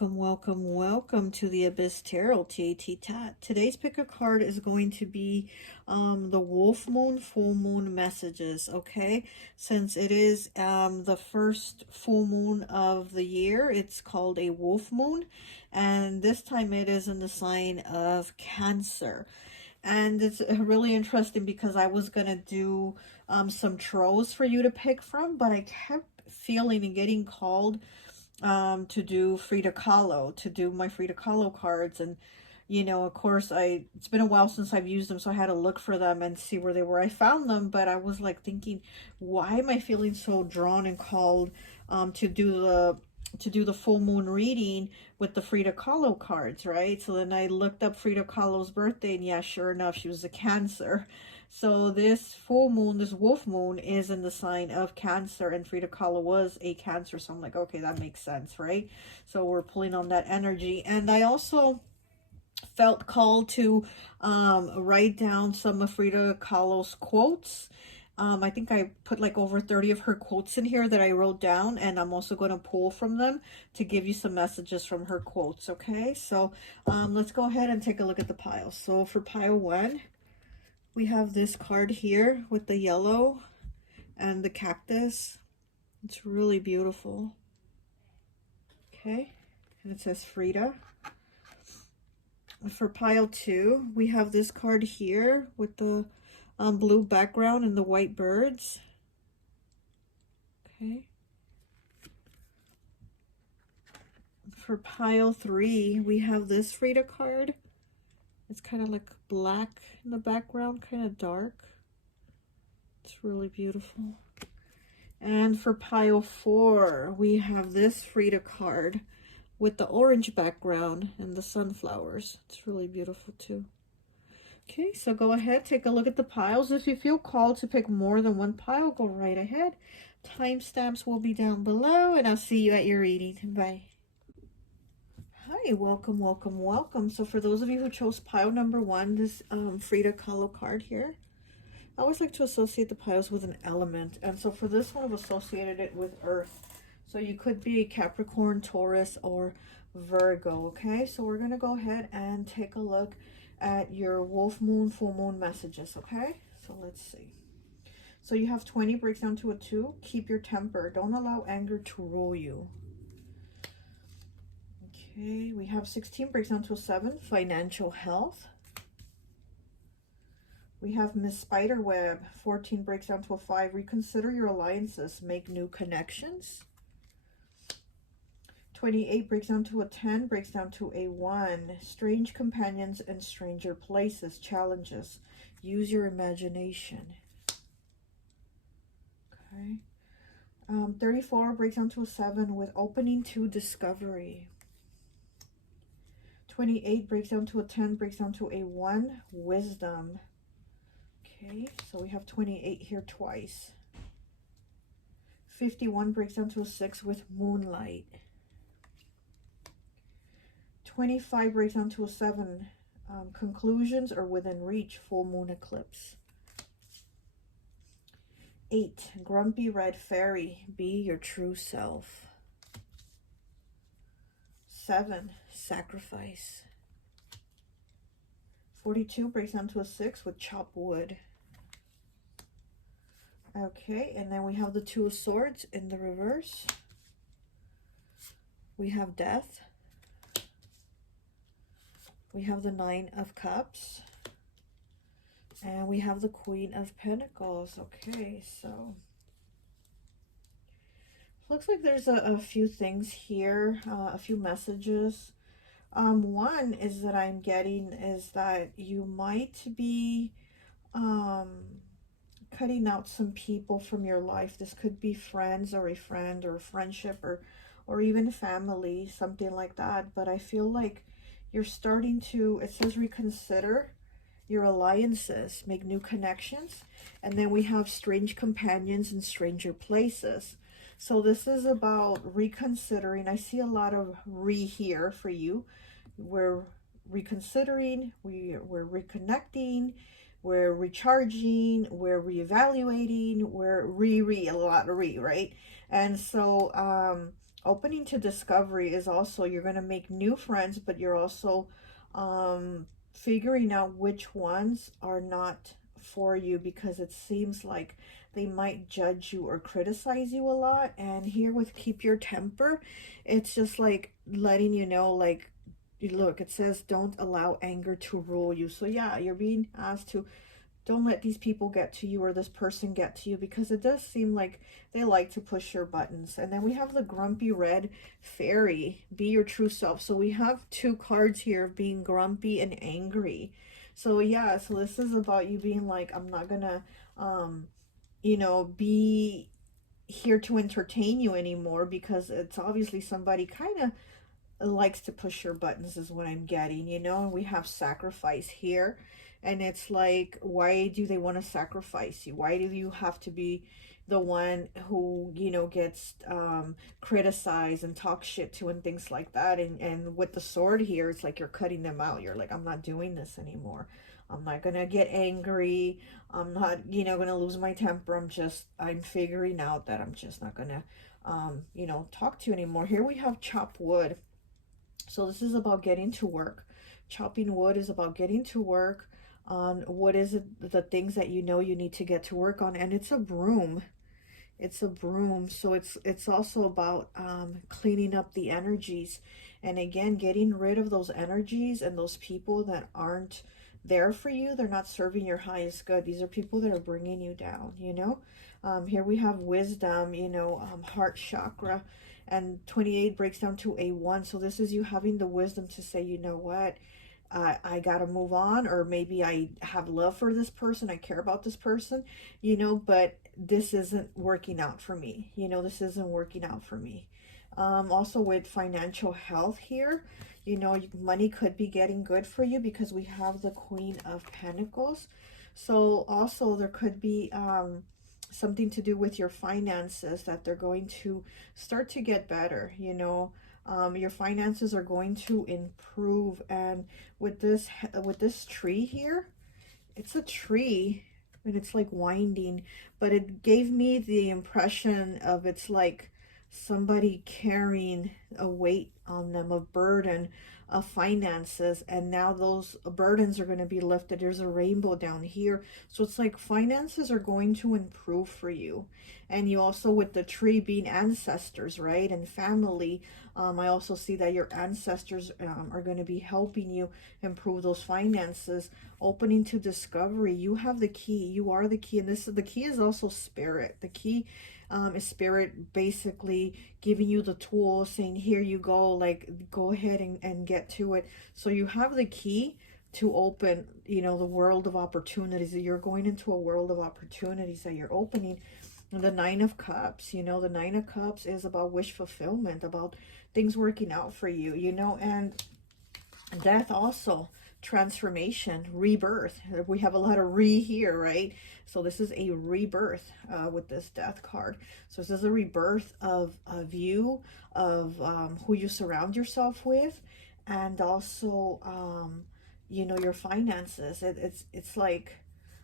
welcome, welcome, welcome to the Abyss Tarot T.A.T. Today's pick a card is going to be the Wolf Moon, Full Moon messages, okay? Since it is the first full moon of the year, it's called a Wolf Moon, and this time it is in the sign of Cancer. And it's really interesting because I was going to do some trolls for you to pick from, but I kept feeling and getting called to do Frida Kahlo, to do my Frida Kahlo cards. And, you know, of course, it's been a while since I've used them, so I had to look for them and see where they were. I found them, but I was like thinking, why am I feeling so drawn and called to do the full moon reading with the Frida Kahlo cards, right? So then I looked up Frida Kahlo's birthday, and yeah, sure enough, she was a Cancer. So this full moon, this wolf moon, is in the sign of Cancer, and Frida Kahlo was a Cancer. So I'm like, okay, that makes sense, right? So we're pulling on that energy. And I also felt called to write down some of Frida Kahlo's quotes. I think I put like over 30 of her quotes in here that I wrote down, and I'm also going to pull from them to give you some messages from her quotes, okay? So let's go ahead and take a look at the piles. So for pile 1, we have this card here with the yellow and the cactus. It's really beautiful. Okay, and it says Frida. For pile 2, we have this card here with the blue background and the white birds. Okay. For pile 3, we have this Frida card. It's kind of like black in the background, kind of dark. It's really beautiful. And for pile 4, we have this Frida card with the orange background and the sunflowers. It's really beautiful too. Okay, so go ahead, take a look at the piles. If you feel called to pick more than one pile, go right ahead. Timestamps will be down below, and I'll see you at your reading. Bye. Hi, welcome, welcome, welcome. So for those of you who chose pile number 1, this Frida Kahlo card here, I always like to associate the piles with an element. And so for this one, I've associated it with Earth. So you could be Capricorn, Taurus, or Virgo, okay? So we're going to go ahead and take a look at your wolf moon, full moon messages, okay? So let's see. So you have 20, breaks down to a 2. Keep your temper. Don't allow anger to rule you. Okay, we have 16, breaks down to a 7. Financial health. We have Miss Spiderweb. 14, breaks down to a 5. Reconsider your alliances. Make new connections. 28 breaks down to a 10, breaks down to a 1. Strange companions and stranger places. Challenges. Use your imagination. Okay. 34 breaks down to a 7 with opening to discovery. 28 breaks down to a 10, breaks down to a 1. Wisdom. Okay, so we have 28 here twice. 51 breaks down to a 6 with moonlight. 25 breaks down to a 7. Conclusions are within reach. Full moon eclipse. 8. Grumpy red fairy. Be your true self. 7. Sacrifice. 42 breaks down to a 6 with chop wood. Okay, and then we have the 2 of swords in the reverse. We have death. We have the 9 of cups. And we have the Queen of Pentacles. Okay, so looks like there's a few things here, a few messages. One is that I'm getting is that you might be cutting out some people from your life. This could be friends or a friend or a friendship or even family, something like that. But I feel like you're starting to, it says reconsider your alliances, make new connections. And then we have strange companions and stranger places. So this is about reconsidering. I see a lot of here for you. We're reconsidering, we're reconnecting, we're recharging, we're reevaluating, we're a lot of right? And so Opening to discovery is also, you're going to make new friends, but you're also figuring out which ones are not for you, because it seems like they might judge you or criticize you a lot. And here with keep your temper, it's just like letting you know, like, look, it says don't allow anger to rule you. So yeah, you're being asked to don't let these people get to you or this person get to you, because it does seem like they like to push your buttons. And then we have the grumpy red fairy, be your true self. So we have two cards here of being grumpy and angry. So yeah, so this is about you being like, I'm not gonna you know, be here to entertain you anymore, because it's obviously somebody kind of likes to push your buttons, is what I'm getting, you know. And we have sacrifice here, and it's like, why do they want to sacrifice you? Why do you have to be the one who, you know, gets criticized and talk shit to and things like that? And with the sword here, it's like you're cutting them out. You're like, I'm not doing this anymore. I'm not gonna get angry. I'm not, you know, gonna lose my temper. I'm figuring out that I'm just not gonna you know, talk to you anymore. Here we have chop wood. So this is about getting to work. Chopping wood is about getting to work on what is it, the things that you know you need to get to work on. And it's a broom. It's a broom. So it's also about cleaning up the energies. And again, getting rid of those energies and those people that aren't there for you. They're not serving your highest good. These are people that are bringing you down, you know. Here we have wisdom, you know, heart chakra, and 28 breaks down to a 1. So this is you having the wisdom to say, you know what, I gotta move on, or maybe I have love for this person, I care about this person, you know, but this isn't working out for me. You know, this isn't working out for me. Also with financial health here, you know, money could be getting good for you, because we have the Queen of Pentacles. So also there could be something to do with your finances, that they're going to start to get better, you know. Your finances are going to improve. And with this tree here, it's a tree, and it's like winding, but it gave me the impression of, it's like somebody carrying a weight on them, a burden of finances, and now those burdens are going to be lifted. There's a rainbow down here, so it's like finances are going to improve for you. And you also, with the tree being ancestors, right, and family, I also see that your ancestors are going to be helping you improve those finances. Opening to discovery, you have the key, you are the key. And this, the key is also spirit. The key is spirit basically giving you the tools, saying, here you go, like, go ahead and get to it. So you have the key to open, you know, the world of opportunities. That you're going into a world of opportunities that you're opening. And the 9 of Cups, you know, the 9 of Cups is about wish fulfillment, about things working out for you, you know. And death also, transformation, rebirth. We have a lot of re here, right? So this is a rebirth with this death card. So this is a rebirth of you, of who you surround yourself with, and also you know, your finances. It's like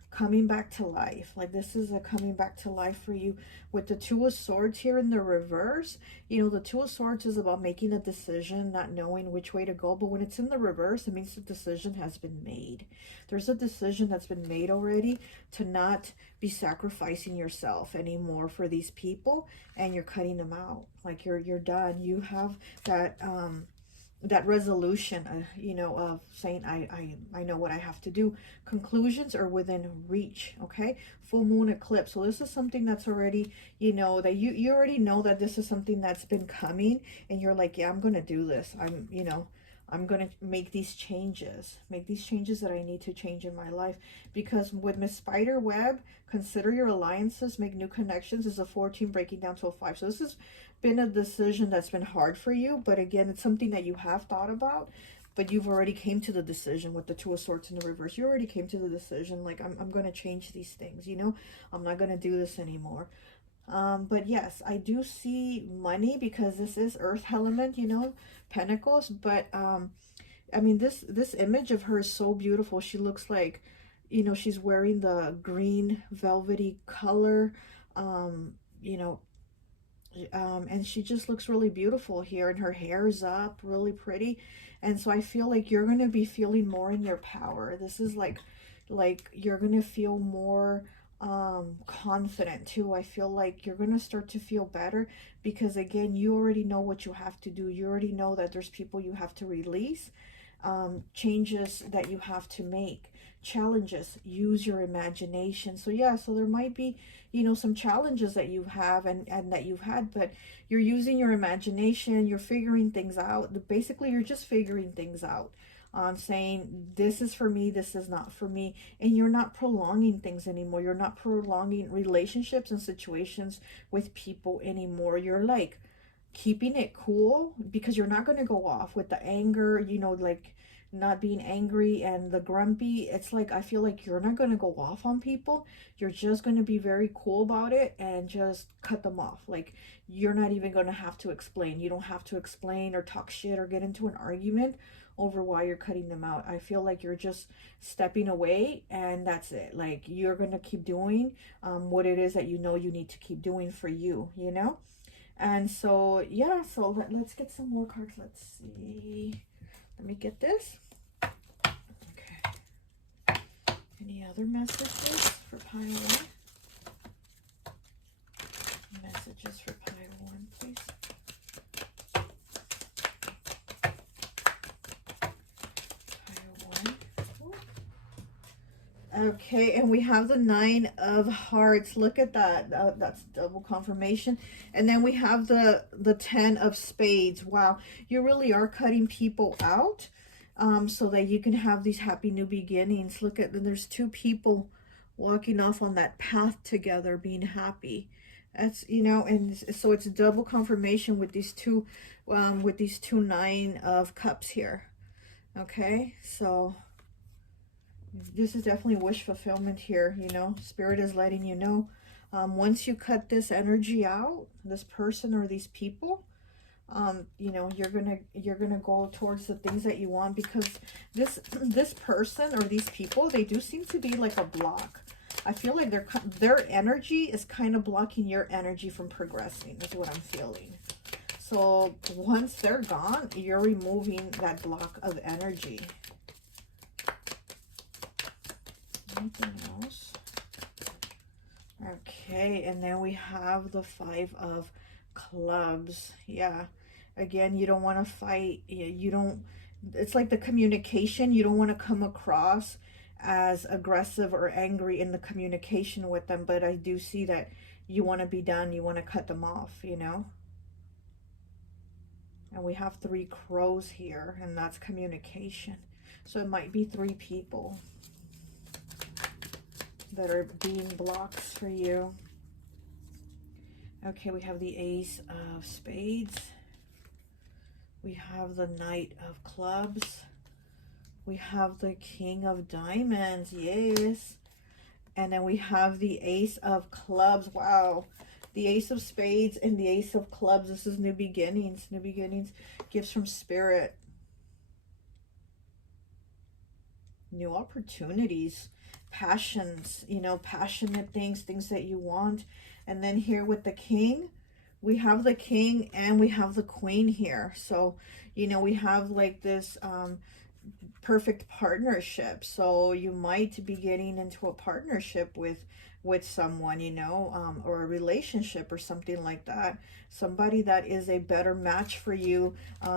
coming back to life. Like, this is a coming back to life for you. With the 2 of Swords here in the reverse, you know, the 2 of Swords is about making a decision, not knowing which way to go. But when it's in the reverse, it means the decision has been made. There's a decision that's been made already to not be sacrificing yourself anymore for these people, and you're cutting them out. Like, you're done. You have that resolution, you know, of saying, I know what I have to do. Conclusions are within reach. Okay, full moon eclipse. So this is something that's already, you know, that you already know that this is something that's been coming, and you're like, yeah, I'm gonna do this. I'm, you know, I'm gonna make these changes that I need to change in my life. Because with Miss Spider Web, consider your alliances, make new connections, is a 14 breaking down to a 5. So this has been a decision that's been hard for you, but again, it's something that you have thought about, but you've already came to the decision. With the 2 of Swords in the reverse, you already came to the decision, like, I'm going to change these things, you know, I'm not going to do this anymore. But yes, I do see money, because this is earth element, you know, pentacles. But I mean, this image of her is so beautiful. She looks like, you know, she's wearing the green velvety color, you know, And she just looks really beautiful here, and her hair is up really pretty. And so I feel like you're going to be feeling more in your power. This is like you're going to feel more confident too. I feel like you're going to start to feel better because again, you already know what you have to do. You already know that there's people you have to release, changes that you have to make, challenges. Use your imagination. So yeah, so there might be, you know, some challenges that you have and that you've had, but you're using your imagination, you're figuring things out. Basically, you're just figuring things out, saying this is for me, this is not for me, and you're not prolonging things anymore. You're not prolonging relationships and situations with people anymore. You're like keeping it cool because you're not going to go off with the anger, you know, like not being angry and the grumpy. It's like I feel like you're not going to go off on people. You're just going to be very cool about it and just cut them off. Like you're not even going to have to explain. You don't have to explain or talk shit or get into an argument over why you're cutting them out. I feel like you're just stepping away and that's it. Like you're going to keep doing what it is that you know you need to keep doing for you, you know? And so, yeah, so let's get some more cards. Let's see. Let me get this. Okay. Any other messages for pile one? Messages for pile one, please. Okay, and we have the 9 of Hearts. Look at that. That's double confirmation. And then we have the 10 of Spades. Wow, you really are cutting people out so that you can have these happy new beginnings. Look at, there's 2 people walking off on that path together, being happy. That's, you know, and so it's double confirmation with these two 9 of Cups here. Okay, so this is definitely wish fulfillment here, you know. Spirit is letting you know, once you cut this energy out, this person or these people, you know, you're gonna go towards the things that you want, because this person or these people, they do seem to be like a block. I feel like their energy is kind of blocking your energy from progressing, is what I'm feeling. So once they're gone, you're removing that block of energy. Anything else? Okay, and then we have the 5 of Clubs. Yeah, again, you don't want to fight. You don't, it's like the communication, you don't want to come across as aggressive or angry in the communication with them, but I do see that you want to be done. You want to cut them off, you know. And we have 3 crows here, and that's communication. So it might be 3 people that are being blocks for you. Okay, we have the Ace of Spades. We have the Knight of Clubs. We have the King of Diamonds, yes. And then we have the Ace of Clubs. Wow. The Ace of Spades and the Ace of Clubs. This is new beginnings. New beginnings. Gifts from Spirit. New opportunities. Passions, you know, passionate things, things that you want. And then here with the King, we have the King and we have the Queen here. So, you know, we have like this perfect partnership. So you might be getting into a partnership with someone, you know, or a relationship or something like that. Somebody that is a better match for you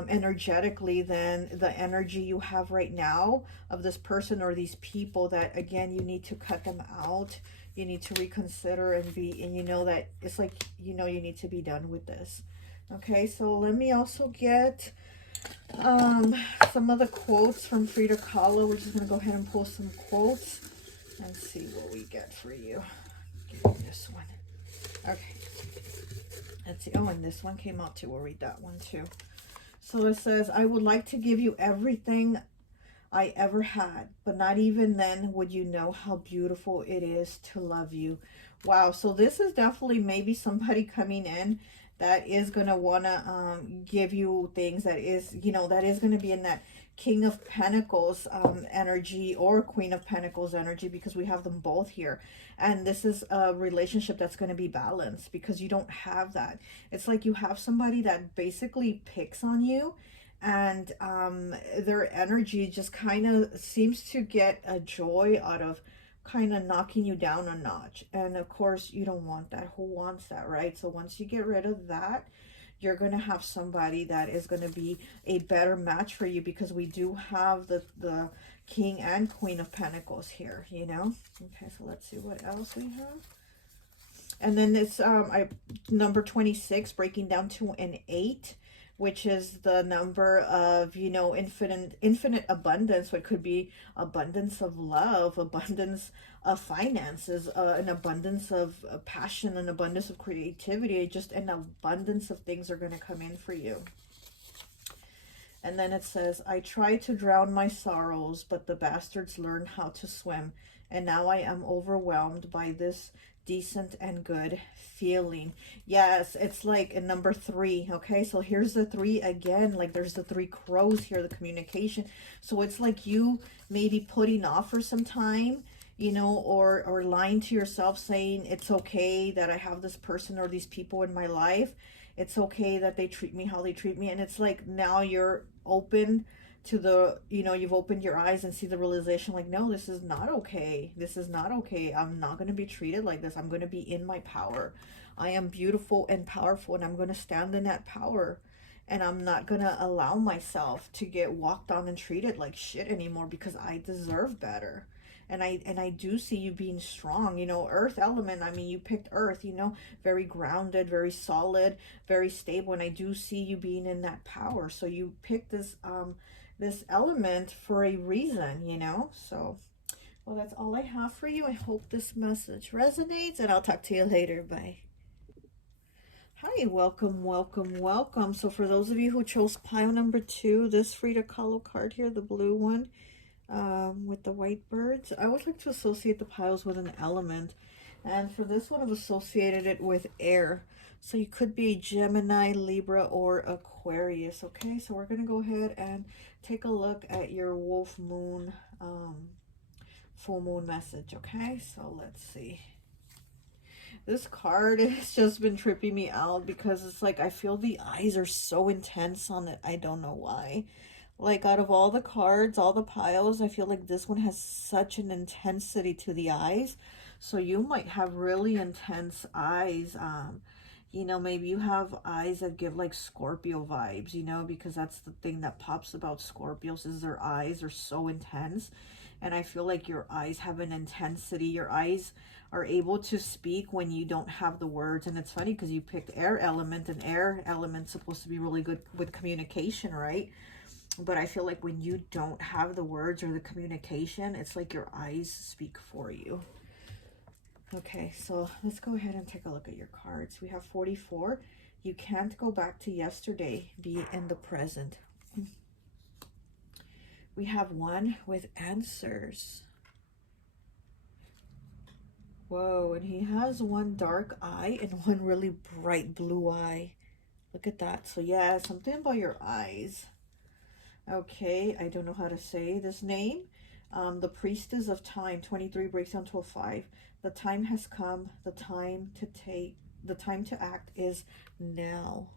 energetically than the energy you have right now of this person or these people that, again, you need to cut them out. You need to reconsider and you know that it's like, you know, you need to be done with this. Okay, so let me also get some of the quotes from Frida Kahlo. We're just going to go ahead and pull some quotes and see what we get for you. Give me this one. Okay. Let's see. Oh, and this one came out too. We'll read that one too. So it says, I would like to give you everything I ever had, but not even then would you know how beautiful it is to love you. Wow. So this is definitely maybe somebody coming in that is going to want to give you things that is, you know, that is going to be in that King of Pentacles energy or Queen of Pentacles energy, because we have them both here. And this is a relationship that's going to be balanced, because you don't have that. It's like you have somebody that basically picks on you, and their energy just kind of seems to get a joy out of kind of knocking you down a notch. And of course, you don't want that. Who wants that, right? So once you get rid of that, you're going to have somebody that is going to be a better match for you, because we do have the King and Queen of Pentacles here, you know. Okay, so let's see what else we have. And then it's number 26 breaking down to an 8, which is the number of, you know, infinite abundance. So it could be abundance of love, abundance of finances, an abundance of passion, an abundance of creativity, just an abundance of things are going to come in for you. And then it says, I tried to drown my sorrows, but the bastards learned how to swim. And now I am overwhelmed by this decent and good feeling. Yes, it's like in number 3. Okay, so here's the 3 again. Like there's the 3 crows here, the communication. So it's like you maybe putting off for some time, you know, or lying to yourself, saying it's okay that I have this person or these people in my life. It's okay that they treat me how they treat me. And it's like now you're open to the, you know, you've opened your eyes and see the realization, like, no, this is not okay. This is not okay. I'm not going to be treated like this. I'm going to be in my power. I am beautiful and powerful, and I'm going to stand in that power. And I'm not going to allow myself to get walked on and treated like shit anymore, because I deserve better. And I do see you being strong, you know, earth element. I mean, you picked earth, you know, very grounded, very solid, very stable. And I do see you being in that power. So you picked this, this element for a reason, you know. So, well, that's all I have for you. I hope this message resonates, and I'll talk to you later. Bye. Hi, welcome, welcome, welcome. So for those of you who chose pile number 2, this Frida Kahlo card here, the blue one, with the white birds, I would like to associate the piles with an element. And for this one, I've associated it with air. So you could be Gemini, Libra, or Aquarius. Okay, so we're going to go ahead and take a look at your wolf moon, full moon message. Okay, so let's see. This card has just been tripping me out, because it's like I feel the eyes are so intense on it. I don't know why. Like out of all the cards, all the piles, I feel like this one has such an intensity to the eyes. So you might have really intense eyes. You know, maybe you have eyes that give like Scorpio vibes, you know, because that's the thing that pops about Scorpios, is their eyes are so intense. And I feel like your eyes have an intensity. Your eyes are able to speak when you don't have the words. And it's funny because you picked air element, and air element's supposed to be really good with communication, right? But I feel like when you don't have the words or the communication, it's like your eyes speak for you. Okay, so let's go ahead and take a look at your cards. We have 44. You can't go back to yesterday. Be in the present. We have 1 with answers. Whoa, and he has 1 dark eye and 1 really bright blue eye. Look at that. So yeah, something about your eyes. Okay, I don't know how to say this name. The Priestess of Time, 23 breaks down to a 5. The time has come. The time to act is now.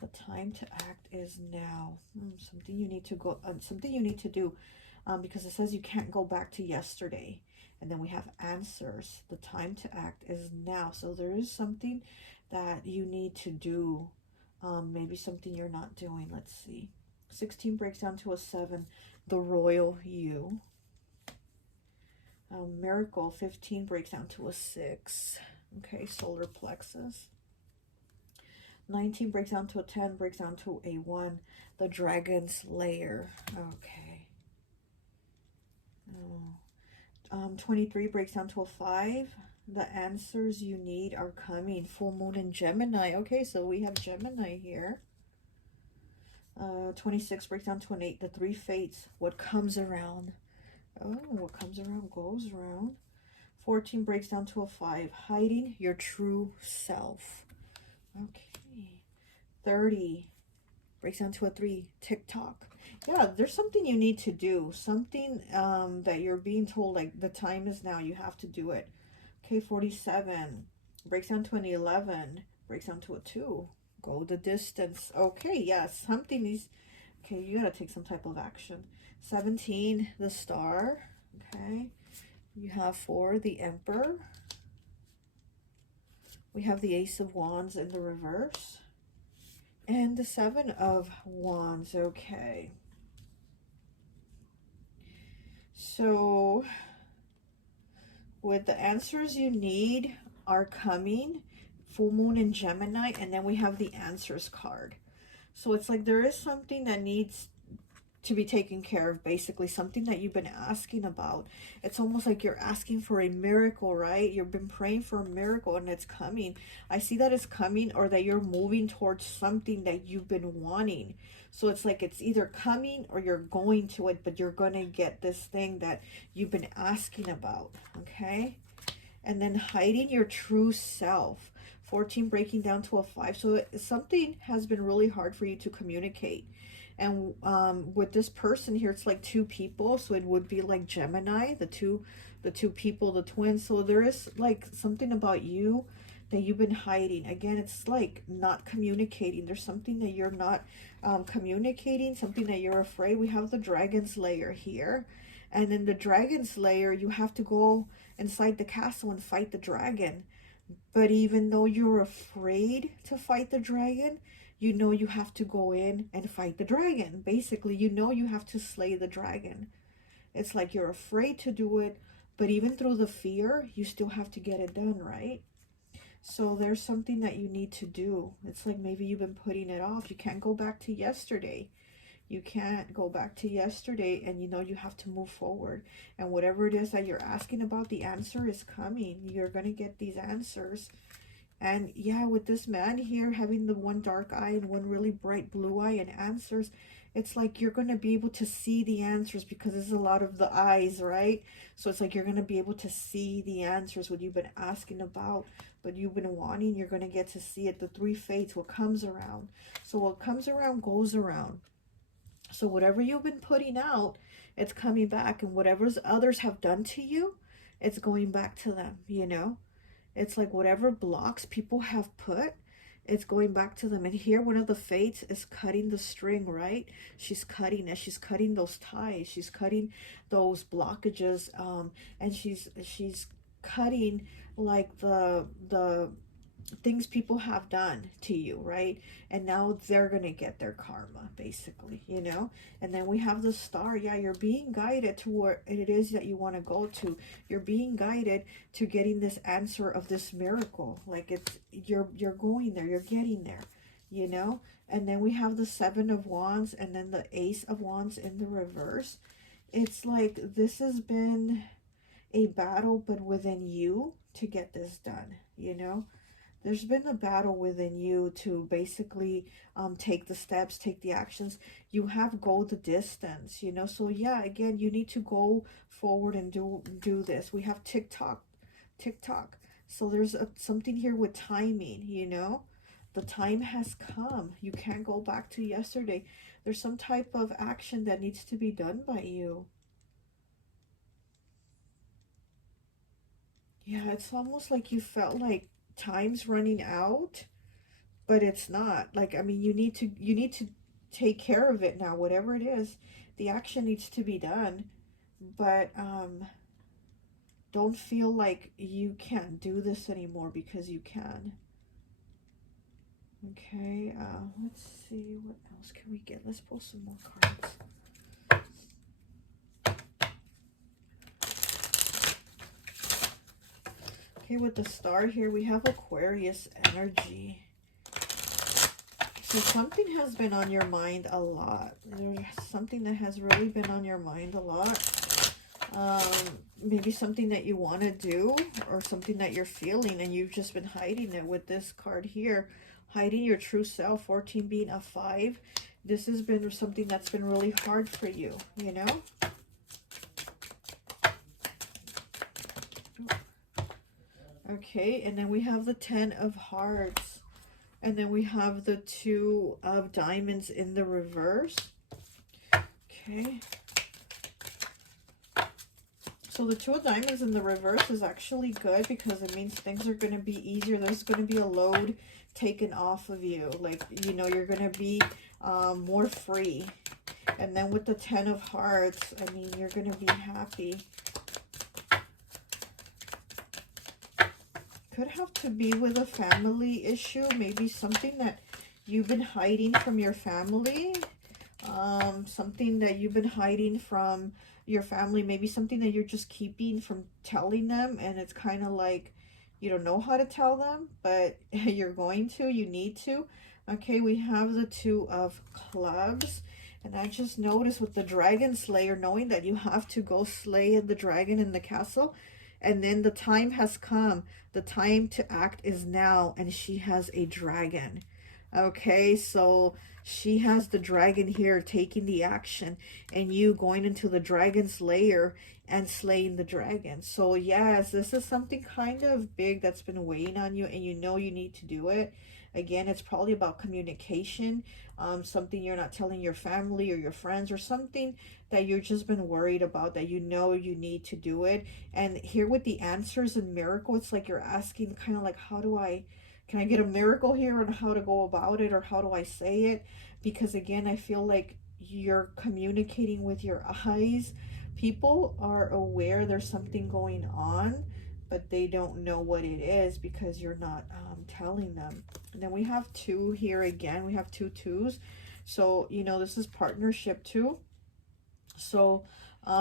The time to act is now. Something you need to go. Something you need to do, because it says you can't go back to yesterday. And then we have answers. The time to act is now. So there is something that you need to do. Maybe something you're not doing. Let's see. 16 breaks down to a 7. The Royal You. Miracle, 15 breaks down to a 6. Okay, solar plexus. 19 breaks down to a 10, breaks down to a 1. The Dragon's Lair. Okay. 23 breaks down to a 5. The answers you need are coming. Full moon in Gemini. Okay, so we have Gemini here. 26 breaks down to an 8. The 3 fates. What comes around? Oh, what comes around goes around. 14 breaks down to a 5. Hiding your true self. Okay. 30. breaks down to a 3, TikTok. Yeah, there's something you need to do. Something that you're being told, like, the time is now. You have to do it. Okay, 47. Breaks down to an 11. Breaks down to a 2. Go the distance. Okay, yeah, something is... Okay, you gotta take some type of action. 17, the Star. Okay. You have 4, the Emperor. We have the Ace of Wands in the reverse. And the 7 of Wands. Okay. So, with the answers you need are coming. Full Moon in Gemini. And then we have the Answers card. So it's like there is something that needs to be taken care of, basically something that you've been asking about. It's almost like you're asking for a miracle, right? You've been praying for a miracle and it's coming. I see that it's coming, or that you're moving towards something that you've been wanting. So it's like it's either coming or you're going to it, but you're going to get this thing that you've been asking about. Okay. And then hiding your true self. 14, breaking down to a 5. So something has been really hard for you to communicate. And with this person here, it's like 2 people. So it would be like Gemini, the two people, the twins. So there is like something about you that you've been hiding. Again, it's like not communicating. There's something that you're not communicating, something that you're afraid. We have the Dragon's Lair here. And in the Dragon's Lair, you have to go inside the castle and fight the dragon. But even though you're afraid to fight the dragon, you know you have to go in and fight the dragon. Basically, you know you have to slay the dragon. It's like you're afraid to do it, but even through the fear, you still have to get it done, right? So there's something that you need to do. It's like maybe you've been putting it off. You can't go back to yesterday. You can't go back to yesterday, and you know you have to move forward. And whatever it is that you're asking about, the answer is coming. You're going to get these answers. And yeah, with this man here having the one dark eye and one really bright blue eye and answers, it's like you're going to be able to see the answers, because there's a lot of the eyes, right? So it's like you're going to be able to see the answers, what you've been asking about, what you've been wanting. You're going to get to see it. The 3 fates, what comes around. So what comes around goes around. So whatever you've been putting out, it's coming back. And whatever others have done to you, it's going back to them, you know? It's like whatever blocks people have put, it's going back to them. And here, one of the fates is cutting the string, right? She's cutting it. She's cutting those ties. She's cutting those blockages. And she's cutting like the things people have done to you, right? And now they're gonna get their karma, basically, you know? And then we have the Star. Yeah, you're being guided to where it is that you want to go to. You're being guided to getting this answer of this miracle. Like it's you're going there, you're getting there, you know? And then we have the 7 of Wands and then the Ace of Wands in the reverse. It's like this has been a battle, but within you, to get this done, you know? There's been a battle within you to basically take the steps, take the actions. You have go the distance, you know. So yeah, again, you need to go forward and do this. We have TikTok. So there's something here with timing, you know. The time has come. You can't go back to yesterday. There's some type of action that needs to be done by you. Yeah, it's almost like you felt like time's running out, but it's not. Like, I mean, you need to take care of it now, whatever it is. The action needs to be done, but don't feel like you can't do this anymore, because you can. Okay, let's see, what else can we get? Let's pull some more cards. Okay, with the Star here, we have Aquarius energy. So something has been on your mind a lot. There's something that has really been on your mind a lot. Maybe something that you want to do, or something that you're feeling and you've just been hiding it. With this card here, hiding your true self, 14 being a 5. This has been something that's been really hard for you, you know? Okay, and then we have the 10 of Hearts. And then we have the Two of Diamonds in the reverse. Okay. So the Two of Diamonds in the reverse is actually good because it means things are going to be easier. There's going to be a load taken off of you. Like, you know, you're going to be more free. And then with the Ten of Hearts, I mean, you're going to be happy. Could have to be with a family issue. Maybe something that you've been hiding from your family. Something that you've been hiding from your family, maybe something that you're just keeping from telling them, and it's kind of like you don't know how to tell them, but you're going to, you need to. Okay, we have the Two of Clubs, and I just noticed with the Dragon Slayer, knowing that you have to go slay the dragon in the castle, and then the time has come. The time to act is now, and she has a dragon. Okay, so she has the dragon here taking the action, and you going into the dragon's lair and slaying the dragon. So yes, this is something kind of big that's been weighing on you, and you know you need to do it. Again, it's probably about communication, something you're not telling your family or your friends, or something that you've just been worried about, that you know you need to do it. And here with the answers and miracle, it's like you're asking kind of like, how do I, can I get a miracle here on how to go about it, or how do I say it? Because again, I feel like you're communicating with your eyes. People are aware there's something going on, but they don't know what it is because you're not telling them. And then we have two here again. We have two twos. So, you know, this is partnership too. So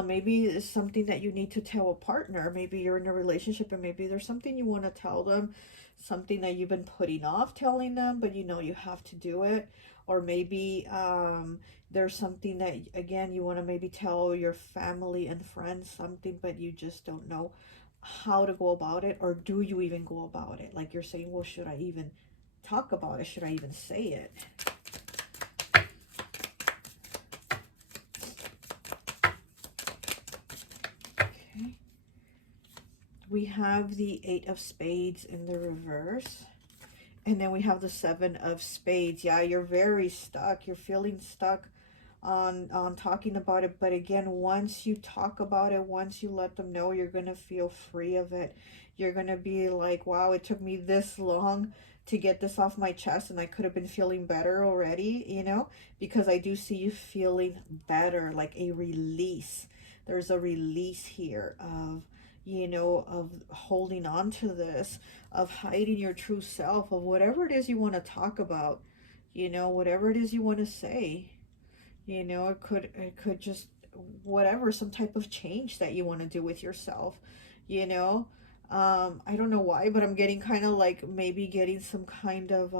maybe it's something that you need to tell a partner. Maybe you're in a relationship and maybe there's something you want to tell them, something that you've been putting off telling them, but you know you have to do it. Or maybe there's something that, again, you want to maybe tell your family and friends something, but you just don't know how to go about it, or do you even go about it? Like you're saying, well, should I even talk about it? Should I even say it? Okay. We have the Eight of Spades in the reverse. And then we have the Seven of Spades. Yeah, you're very stuck. You're feeling stuck on talking about it. But again, once you talk about it, once you let them know, you're going to feel free of it. You're going to be like, wow, it took me this long to get this off my chest, and I could have been feeling better already, you know, because I do see you feeling better, like a release. There's a release here of, you know, of holding on to this, of hiding your true self, of whatever it is you want to talk about, you know, whatever it is you want to say, you know, it could just, whatever, some type of change that you want to do with yourself, you know. I don't know why, but I'm getting kind of like maybe getting some kind of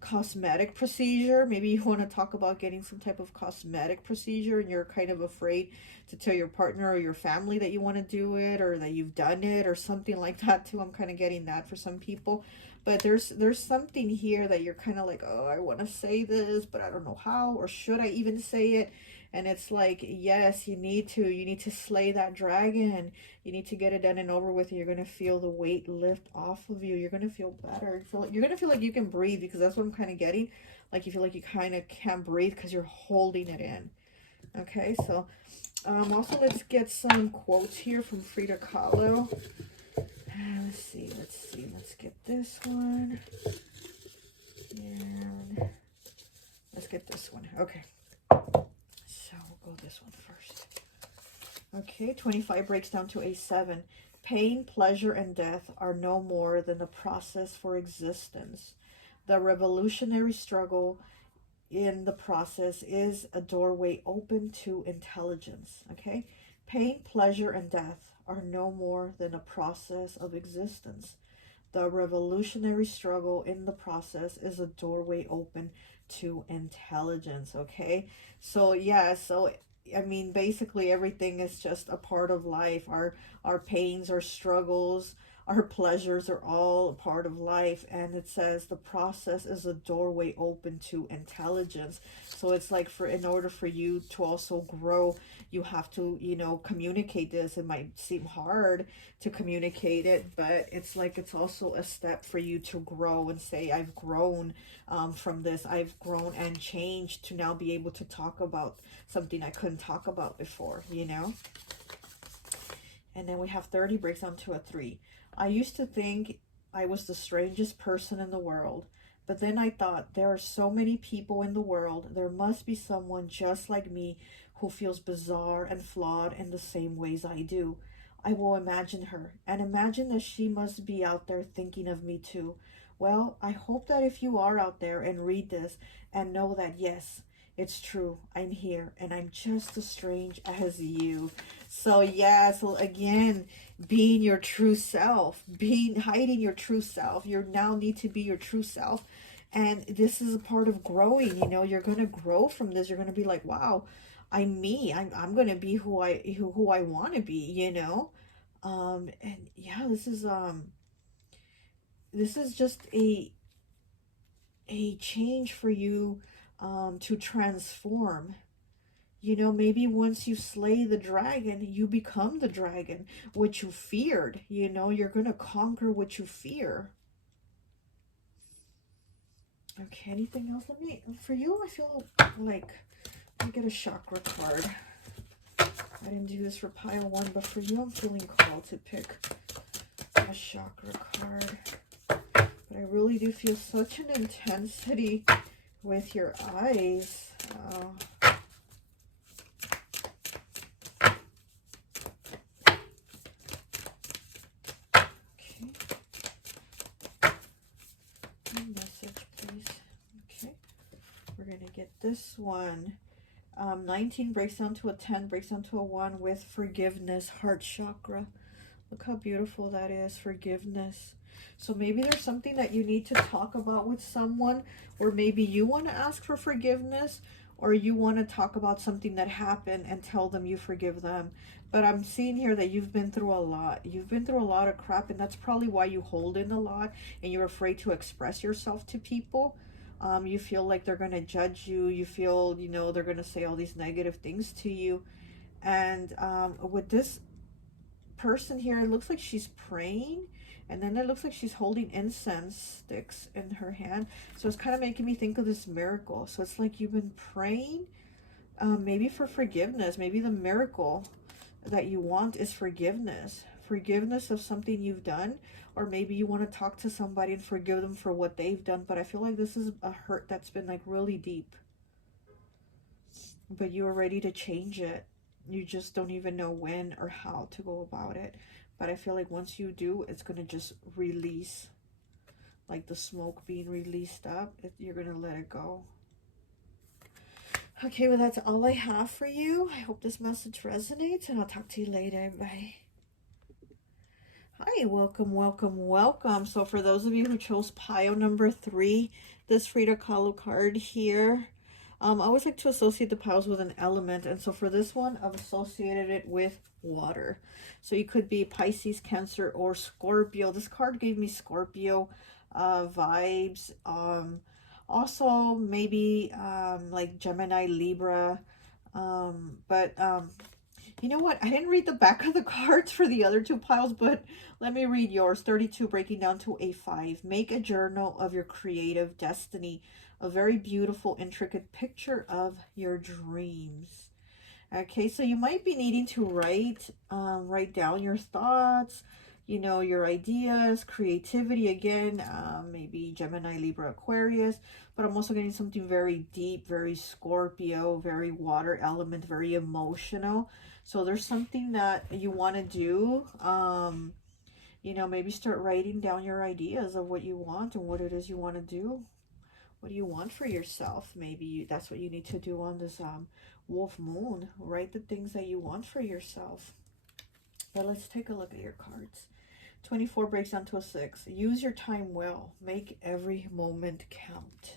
cosmetic procedure. Maybe you want to talk about getting some type of cosmetic procedure, and you're kind of afraid to tell your partner or your family that you want to do it, or that you've done it, or something like that too. I'm kind of getting that for some people. But there's something here that you're kind of like, oh, I want to say this, but I don't know how, or should I even say it? And it's like, yes, you need to slay that dragon. You need to get it done and over with. You're going to feel the weight lift off of you. You're going to feel better. You're going to feel like you can breathe, because that's what I'm kind of getting. Like you feel like you kind of can't breathe because you're holding it in. Okay, so also let's get some quotes here from Frida Kahlo. Let's get this one. And let's get this one. Okay. So we'll go this one first. Okay, 25 breaks down to a 7. Pain, pleasure, and death are no more than the process for existence. The revolutionary struggle in the process is a doorway open to intelligence. Okay, pain, pleasure, and death are no more than a process of existence. The revolutionary struggle in the process is a doorway open to intelligence. Okay, so yeah, so I mean, basically everything is just a part of life. Our pains, our struggles, our pleasures are all a part of life. And it says the process is a doorway open to intelligence. So it's like, for in order for you to also grow, you have to, you know, communicate this. It might seem hard to communicate it, but it's like, it's also a step for you to grow and say, I've grown from this. I've grown and changed to now be able to talk about something I couldn't talk about before, you know. And then we have 30 breaks down to a 3. I used to think I was the strangest person in the world, but then I thought, there are so many people in the world. There must be someone just like me who feels bizarre and flawed in the same ways I do. I will imagine her and imagine that she must be out there thinking of me too. Well, I hope that if you are out there and read this and know that, yes, it's true, I'm here and I'm just as strange as you. So yeah, so again, being your true self, hiding your true self. You now need to be your true self. And this is a part of growing, you know. You're going to grow from this. You're going to be like, wow, I'm me. I'm going to be who I want to be, you know. And yeah, this is just a change for you to transform. You know, maybe once you slay the dragon, you become the dragon, what you feared. You know, you're going to conquer what you fear. Okay, anything else? For you, I feel like I get a chakra card. I didn't do this for pile 1, but for you, I'm feeling called to pick a chakra card. But I really do feel such an intensity with your eyes. Message, please. Okay, we're gonna get this one. 19 breaks down to a 10, breaks down to a 1 with forgiveness, heart chakra. Look how beautiful that is, forgiveness. So maybe there's something that you need to talk about with someone, or maybe you want to ask for forgiveness, or you want to talk about something that happened and tell them you forgive them. But I'm seeing here that you've been through a lot. You've been through a lot of crap, and that's probably why you hold in a lot and you're afraid to express yourself to people. You feel like they're going to judge you. You feel, you know, they're going to say all these negative things to you. And with this person here, it looks like she's praying, and then it looks like she's holding incense sticks in her hand. So it's kind of making me think of this miracle. So it's like you've been praying maybe for forgiveness. Maybe the miracle that you want is forgiveness of something you've done, or maybe you want to talk to somebody and forgive them for what they've done. But I feel like this is a hurt that's been like really deep, but you are ready to change it. You just don't even know when or how to go about it. But I feel like once you do, it's going to just release, like the smoke being released up. You're going to let it go. Okay, well, that's all I have for you. I hope this message resonates, and I'll talk to you later. Bye. Hi, welcome, welcome, welcome. So for those of you who chose pile number 3, this Frida Kahlo card here, I always like to associate the piles with an element. And so for this one, I've associated it with water. So you could be Pisces, Cancer, or Scorpio. This card gave me Scorpio vibes. Also maybe like Gemini, Libra. You know what? I didn't read the back of the cards for the other 2 piles, but let me read yours. 32 breaking down to a 5. Make a journal of your creative destiny. A very beautiful, intricate picture of your dreams. Okay, so you might be needing to write down your thoughts, you know, your ideas, creativity again, maybe Gemini, Libra, Aquarius. But I'm also getting something very deep, very Scorpio, very water element, very emotional. So there's something that you want to do. You know, maybe start writing down your ideas of what you want and what it is you want to do. What do you want for yourself? Maybe that's what you need to do on this wolf moon. Write the things that you want for yourself. But let's take a look at your cards. 24 breaks down to a 6. Use your time well. Make every moment count.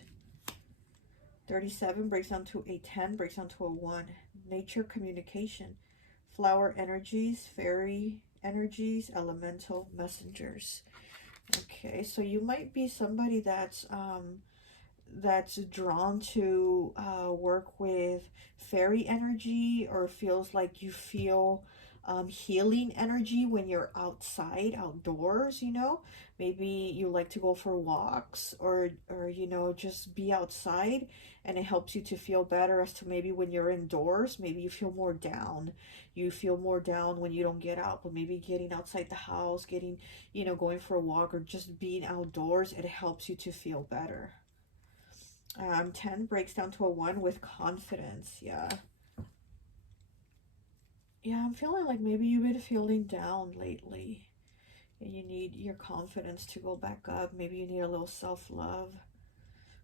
37 breaks down to a 10, breaks down to a 1. Nature communication. Flower energies, fairy energies, elemental messengers. Okay, so you might be somebody that's drawn to work with fairy energy, or feels like you feel healing energy when you're outside, outdoors, you know. Maybe you like to go for walks, or you know, just be outside, and it helps you to feel better. As to maybe when you're indoors, maybe you feel more down. You feel more down when you don't get out, but maybe getting outside the house, getting, you know, going for a walk, or just being outdoors, it helps you to feel better. 10 breaks down to a 1 with confidence. Yeah. Yeah, I'm feeling like maybe you've been feeling down lately, and you need your confidence to go back up. Maybe you need a little self-love.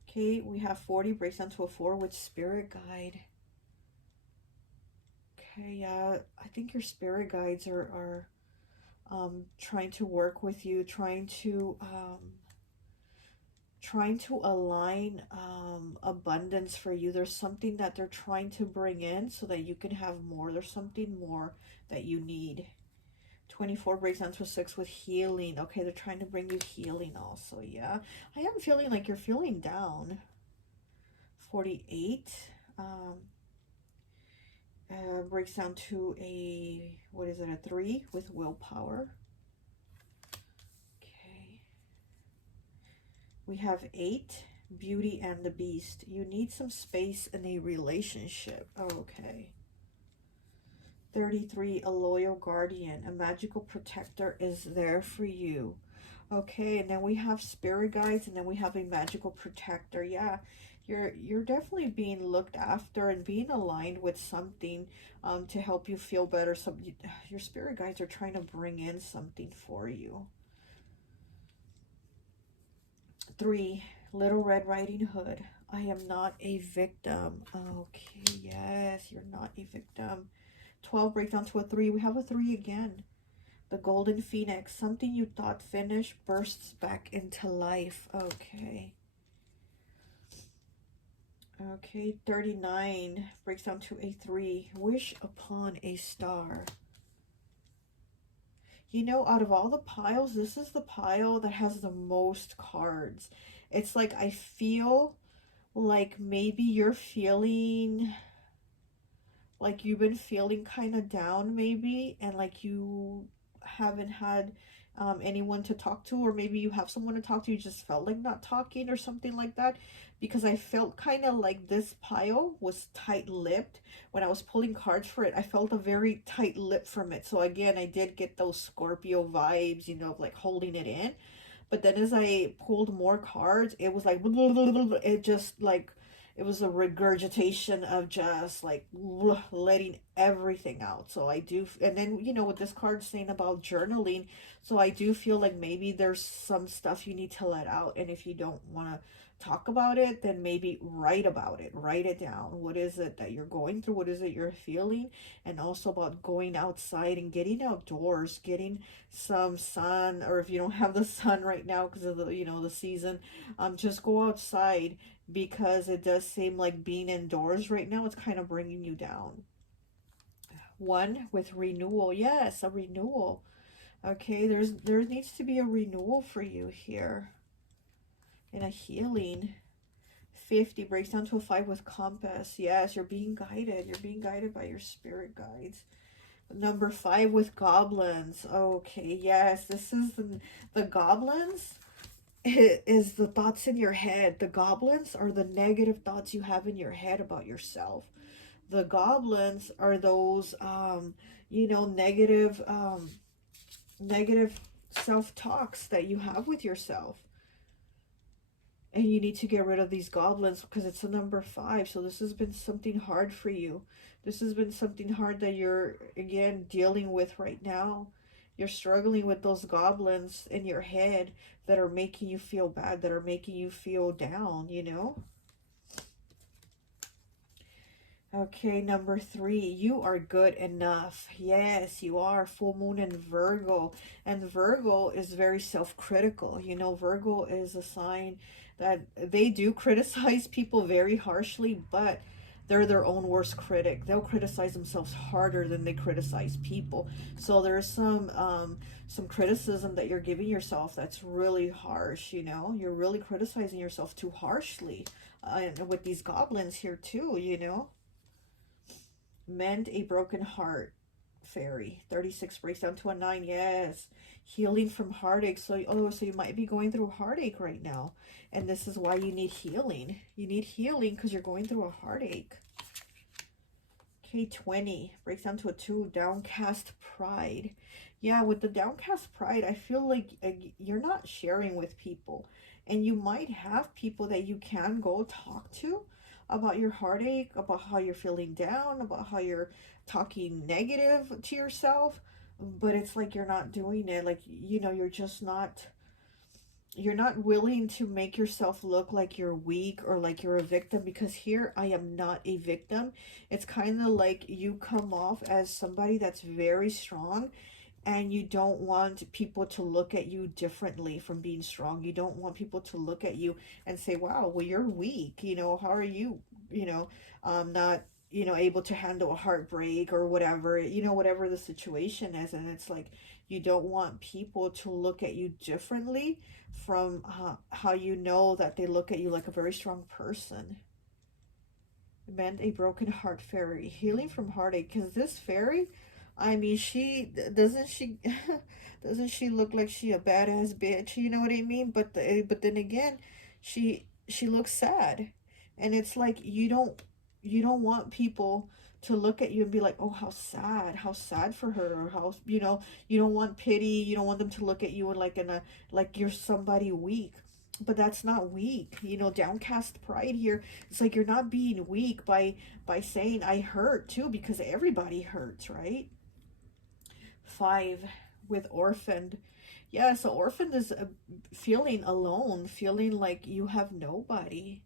Okay, we have 40 breaks down to a 4 with spirit guide. Okay, yeah, I think your spirit guides are trying to work with you, trying to align abundance for you. There's something that they're trying to bring in so that you can have more. There's something more that you need. 24 breaks down to a 6 with healing. Okay, they're trying to bring you healing also. Yeah, I am feeling like you're feeling down. 48 breaks down to a, what is it, a 3 with willpower. We have 8, Beauty and the Beast. You need some space in a relationship. Okay. 33, a loyal guardian. A magical protector is there for you. Okay, and then we have spirit guides, and then we have a magical protector. Yeah, you're definitely being looked after and being aligned with something to help you feel better. Your spirit guides are trying to bring in something for you. 3, Little Red Riding Hood. I am not a victim. Okay, yes, you're not a victim. 12 breaks down to a 3. We have a 3 again. The Golden Phoenix. Something you thought finished bursts back into life. Okay. Okay, 39 breaks down to a 3. Wish upon a star. You know, out of all the piles, this is the pile that has the most cards. It's like, I feel like maybe you're feeling like you've been feeling kind of down, maybe, and like you haven't had anyone to talk to, or maybe you have someone to talk to, you just felt like not talking or something like that. Because I felt kind of like this pile was tight-lipped. When I was pulling cards for it, I felt a very tight lip from it. So again, I did get those Scorpio vibes, you know, of like holding it in. But then as I pulled more cards, it was like, it just like, it was a regurgitation of just like letting everything out. So I do, and then, you know, with this card saying about journaling, so I do feel like maybe there's some stuff you need to let out. And if you don't want to talk about it, then maybe write about it, write it down. What is it that you're going through? What is it you're feeling? And also about going outside and getting outdoors, getting some sun, or if you don't have the sun right now because of the, you know, the season, just go outside, because it does seem like being indoors right now, it's kind of bringing you down. 1 with renewal. Yes, a renewal. Okay, there needs to be a renewal for you here, and a healing. 50 breaks down to a 5 with compass. Yes, you're being guided. You're being guided by your spirit guides. Number 5 with goblins. Okay, yes, this is the goblins. It is the thoughts in your head. The goblins are the negative thoughts you have in your head about yourself. The goblins are those, you know, negative self-talks that you have with yourself. And you need to get rid of these goblins, because it's a number 5. So this has been something hard for you. This has been something hard that you're, again, dealing with right now. You're struggling with those goblins in your head that are making you feel bad, that are making you feel down, you know? Okay, number 3, you are good enough. Yes, you are. Full moon in Virgo. And Virgo is very self-critical. You know, Virgo is a sign that they do criticize people very harshly, but they're their own worst critic. They'll criticize themselves harder than they criticize people. So there's some criticism that you're giving yourself that's really harsh, you know. You're really criticizing yourself too harshly. And with these goblins here too, you know. Mend a broken heart, fairy. 36 breaks down to a 9. Yes. Healing from heartache. So, oh, so you might be going through a heartache right now. And this is why you need healing. You need healing because you're going through a heartache. Okay, 20. Breaks down to a 2. Downcast pride. Yeah, with the downcast pride, I feel like you're not sharing with people. And you might have people that you can go talk to about your heartache, about how you're feeling down, about how you're talking negative to yourself, but it's like you're not doing it. Like, you know, you're not willing to make yourself look like you're weak or like you're a victim, because here I am not a victim. It's kind of like you come off as somebody that's very strong, and you don't want people to look at you differently from being strong. You don't want people to look at you and say, wow, well, you're weak. You know, how are you, you know, not, you know, able to handle a heartbreak or whatever, you know, whatever the situation is. And it's like, you don't want people to look at you differently from how you know that they look at you like a very strong person. Mend a broken heart, fairy. Healing from heartache. Because this fairy, I mean, doesn't she look like she a badass bitch? You know what I mean? But then again, she looks sad, and it's like you don't want people to look at you and be like, oh, how sad for her, or how, you know, you don't want pity. You don't want them to look at you and like you're somebody weak. But that's not weak, you know. Downcast pride here, it's like you're not being weak by saying I hurt too, because everybody hurts, right? 5 with orphaned. Yeah, so orphaned is feeling alone, feeling like you have nobody,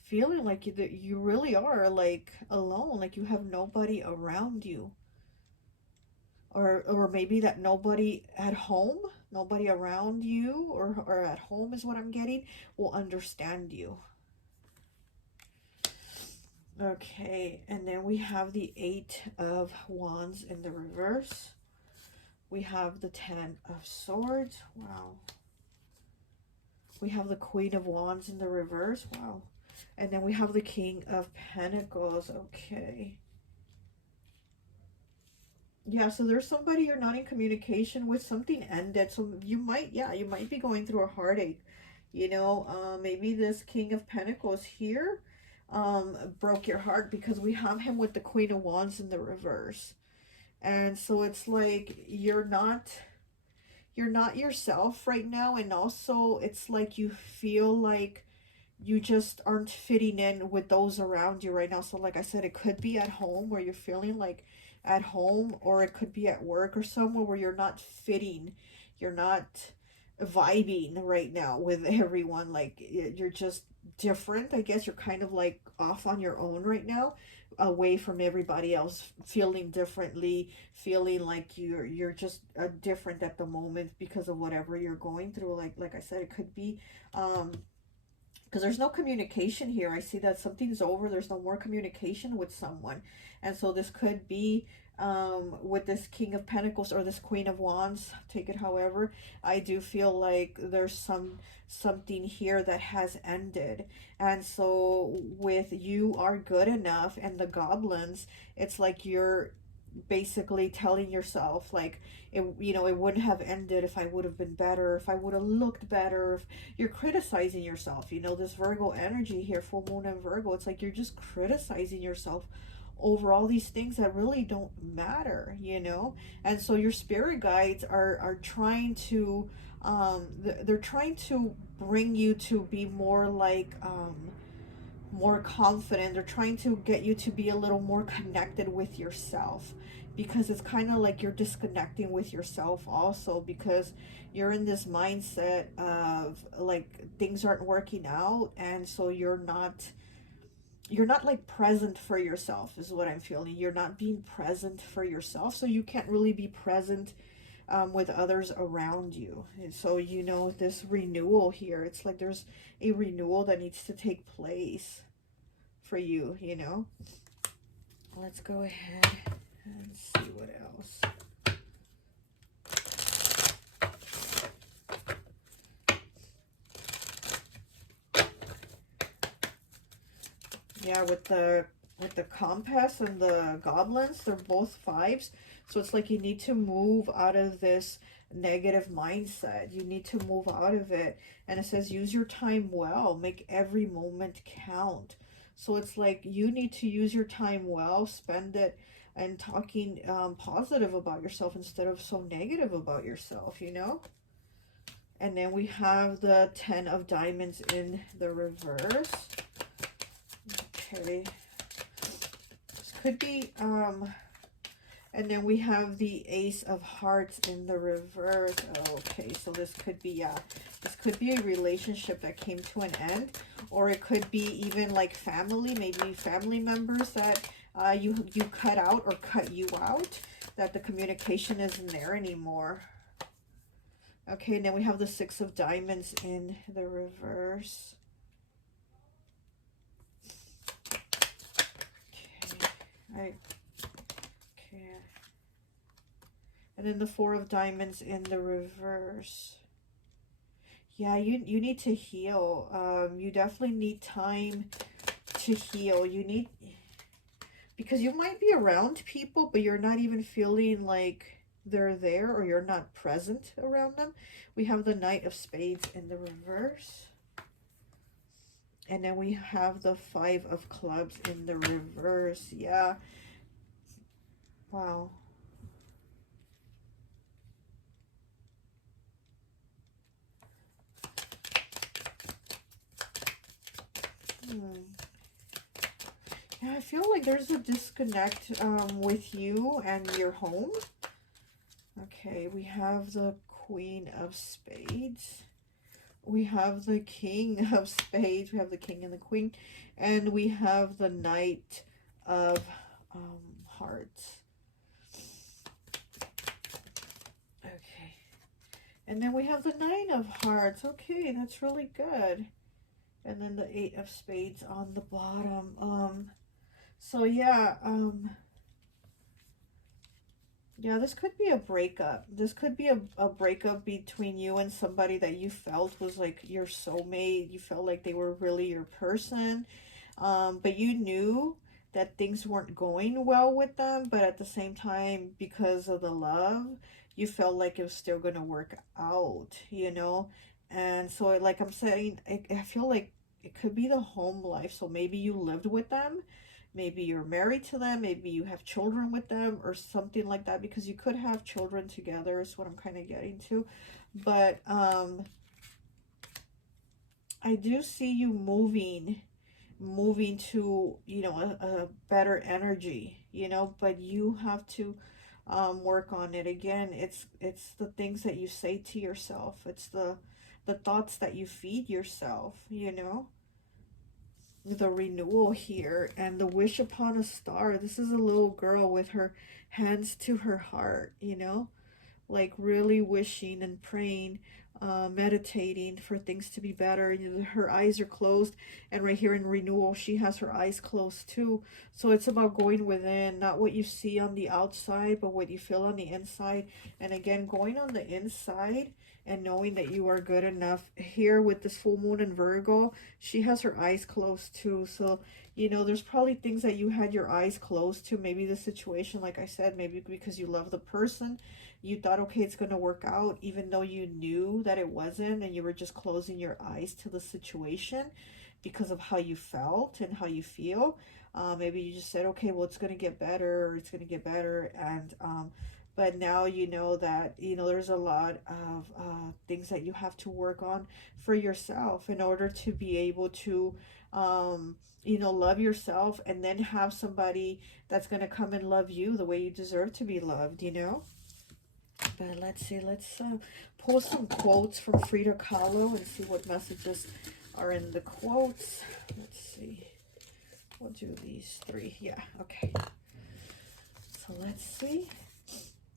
feeling like you really are like alone, like you have nobody around you, or maybe that nobody at home, nobody around you or at home is what I'm getting, will understand you. Okay, and then we have the 8 of Wands in the reverse. We have the 10 of Swords. Wow. We have the Queen of Wands in the reverse. Wow. And then we have the King of Pentacles. Okay. Yeah, so there's somebody you're not in communication with. Something ended. So you might be going through a heartache. You know, maybe this King of Pentacles here broke your heart, because we have him with the Queen of Wands in the reverse. And so it's like you're not yourself right now, and also it's like you feel like you just aren't fitting in with those around you right now. So like I said, it could be at home where you're feeling like at home, or it could be at work or somewhere where you're not fitting, you're not vibing right now with everyone. Like you're just different. I guess you're kind of like off on your own right now, away from everybody else, feeling differently, feeling like you're just different at the moment because of whatever you're going through. Like I said, it could be because there's no communication here. I see that something's over. There's no more communication with someone. And so this could be with this King of Pentacles or this Queen of Wands, take it however. I do feel like there's something here that has ended. And so with You Are Good Enough and the goblins, it's like you're basically telling yourself like it wouldn't have ended if I would have been better, if I would have looked better. If you're criticizing yourself, you know, this Virgo energy here, full moon and Virgo, it's like you're just criticizing yourself over all these things that really don't matter, you know. And so your spirit guides are trying to they're trying to bring you to be more like more confident. They're trying to get you to be a little more connected with yourself, because it's kind of like you're disconnecting with yourself also, because you're in this mindset of like things aren't working out, and so you're not like present for yourself is what I'm feeling. You're not being present for yourself, so you can't really be present with others around you. And so, you know, this renewal here, it's like there's a renewal that needs to take place for you, you know. Let's go ahead and see what else. Yeah, with the compass and the goblins, they're both 5s. So it's like you need to move out of this negative mindset. You need to move out of it. And it says use your time well, make every moment count. So it's like you need to use your time well, spend it and talking positive about yourself instead of so negative about yourself, you know. And then we have the 10 of diamonds in the reverse. Okay, this could be and then we have the Ace of Hearts in the reverse. Okay, so this could be, yeah, this could be a relationship that came to an end, or it could be even like family, maybe family members that you cut out or cut you out, that the communication isn't there anymore. Okay, and then we have the 6 of diamonds in the reverse. Okay, all right. Okay. And then the 4 of diamonds in the reverse. Yeah, you need to heal. You definitely need time to heal. You need, because you might be around people, but you're not even feeling like they're there, or you're not present around them. We have the Knight of Spades in the reverse. And then we have the 5 of Clubs in the reverse. Yeah. Wow. Yeah, I feel like there's a disconnect with you and your home. Okay, we have the Queen of Spades. We have the King of Spades. We have the King and the Queen. And we have the Knight of Hearts. Okay. And then we have the 9 of Hearts. Okay, that's really good. And then the 8 of Spades on the bottom. So yeah, yeah, this could be a breakup. This could be a breakup between you and somebody that you felt was like your soulmate. You felt like they were really your person. But you knew that things weren't going well with them. But at the same time, because of the love, you felt like it was still going to work out, you know? And so, like I'm saying, I feel like it could be the home life. So maybe you lived with them. Maybe you're married to them, maybe you have children with them or something like that, because you could have children together is what I'm kind of getting to. But I do see you moving to, you know, a better energy, you know, but you have to work on it. Again, it's the things that you say to yourself. It's the thoughts that you feed yourself, you know. The renewal here and the wish upon a star. This is a little girl with her hands to her heart, you know, like really wishing and praying, meditating for things to be better. You know, her eyes are closed, and right here in renewal she has her eyes closed too. So it's about going within, not what you see on the outside, but what you feel on the inside. And again, going on the inside and knowing that you are good enough. Here with this full moon in Virgo, she has her eyes closed too. So, you know, there's probably things that you had your eyes closed to. Maybe the situation, like I said, maybe because you love the person, you thought, okay, it's going to work out, even though you knew that it wasn't, and you were just closing your eyes to the situation because of how you felt and how you feel. Maybe you just said, okay, well, it's going to get better, or it's going to get better. And but now you know that, you know, there's a lot of things that you have to work on for yourself in order to be able to, you know, love yourself, and then have somebody that's going to come and love you the way you deserve to be loved, you know. But let's see, let's pull some quotes from Frida Kahlo and see what messages are in the quotes. Let's see. We'll do these 3. Yeah, okay. So let's see.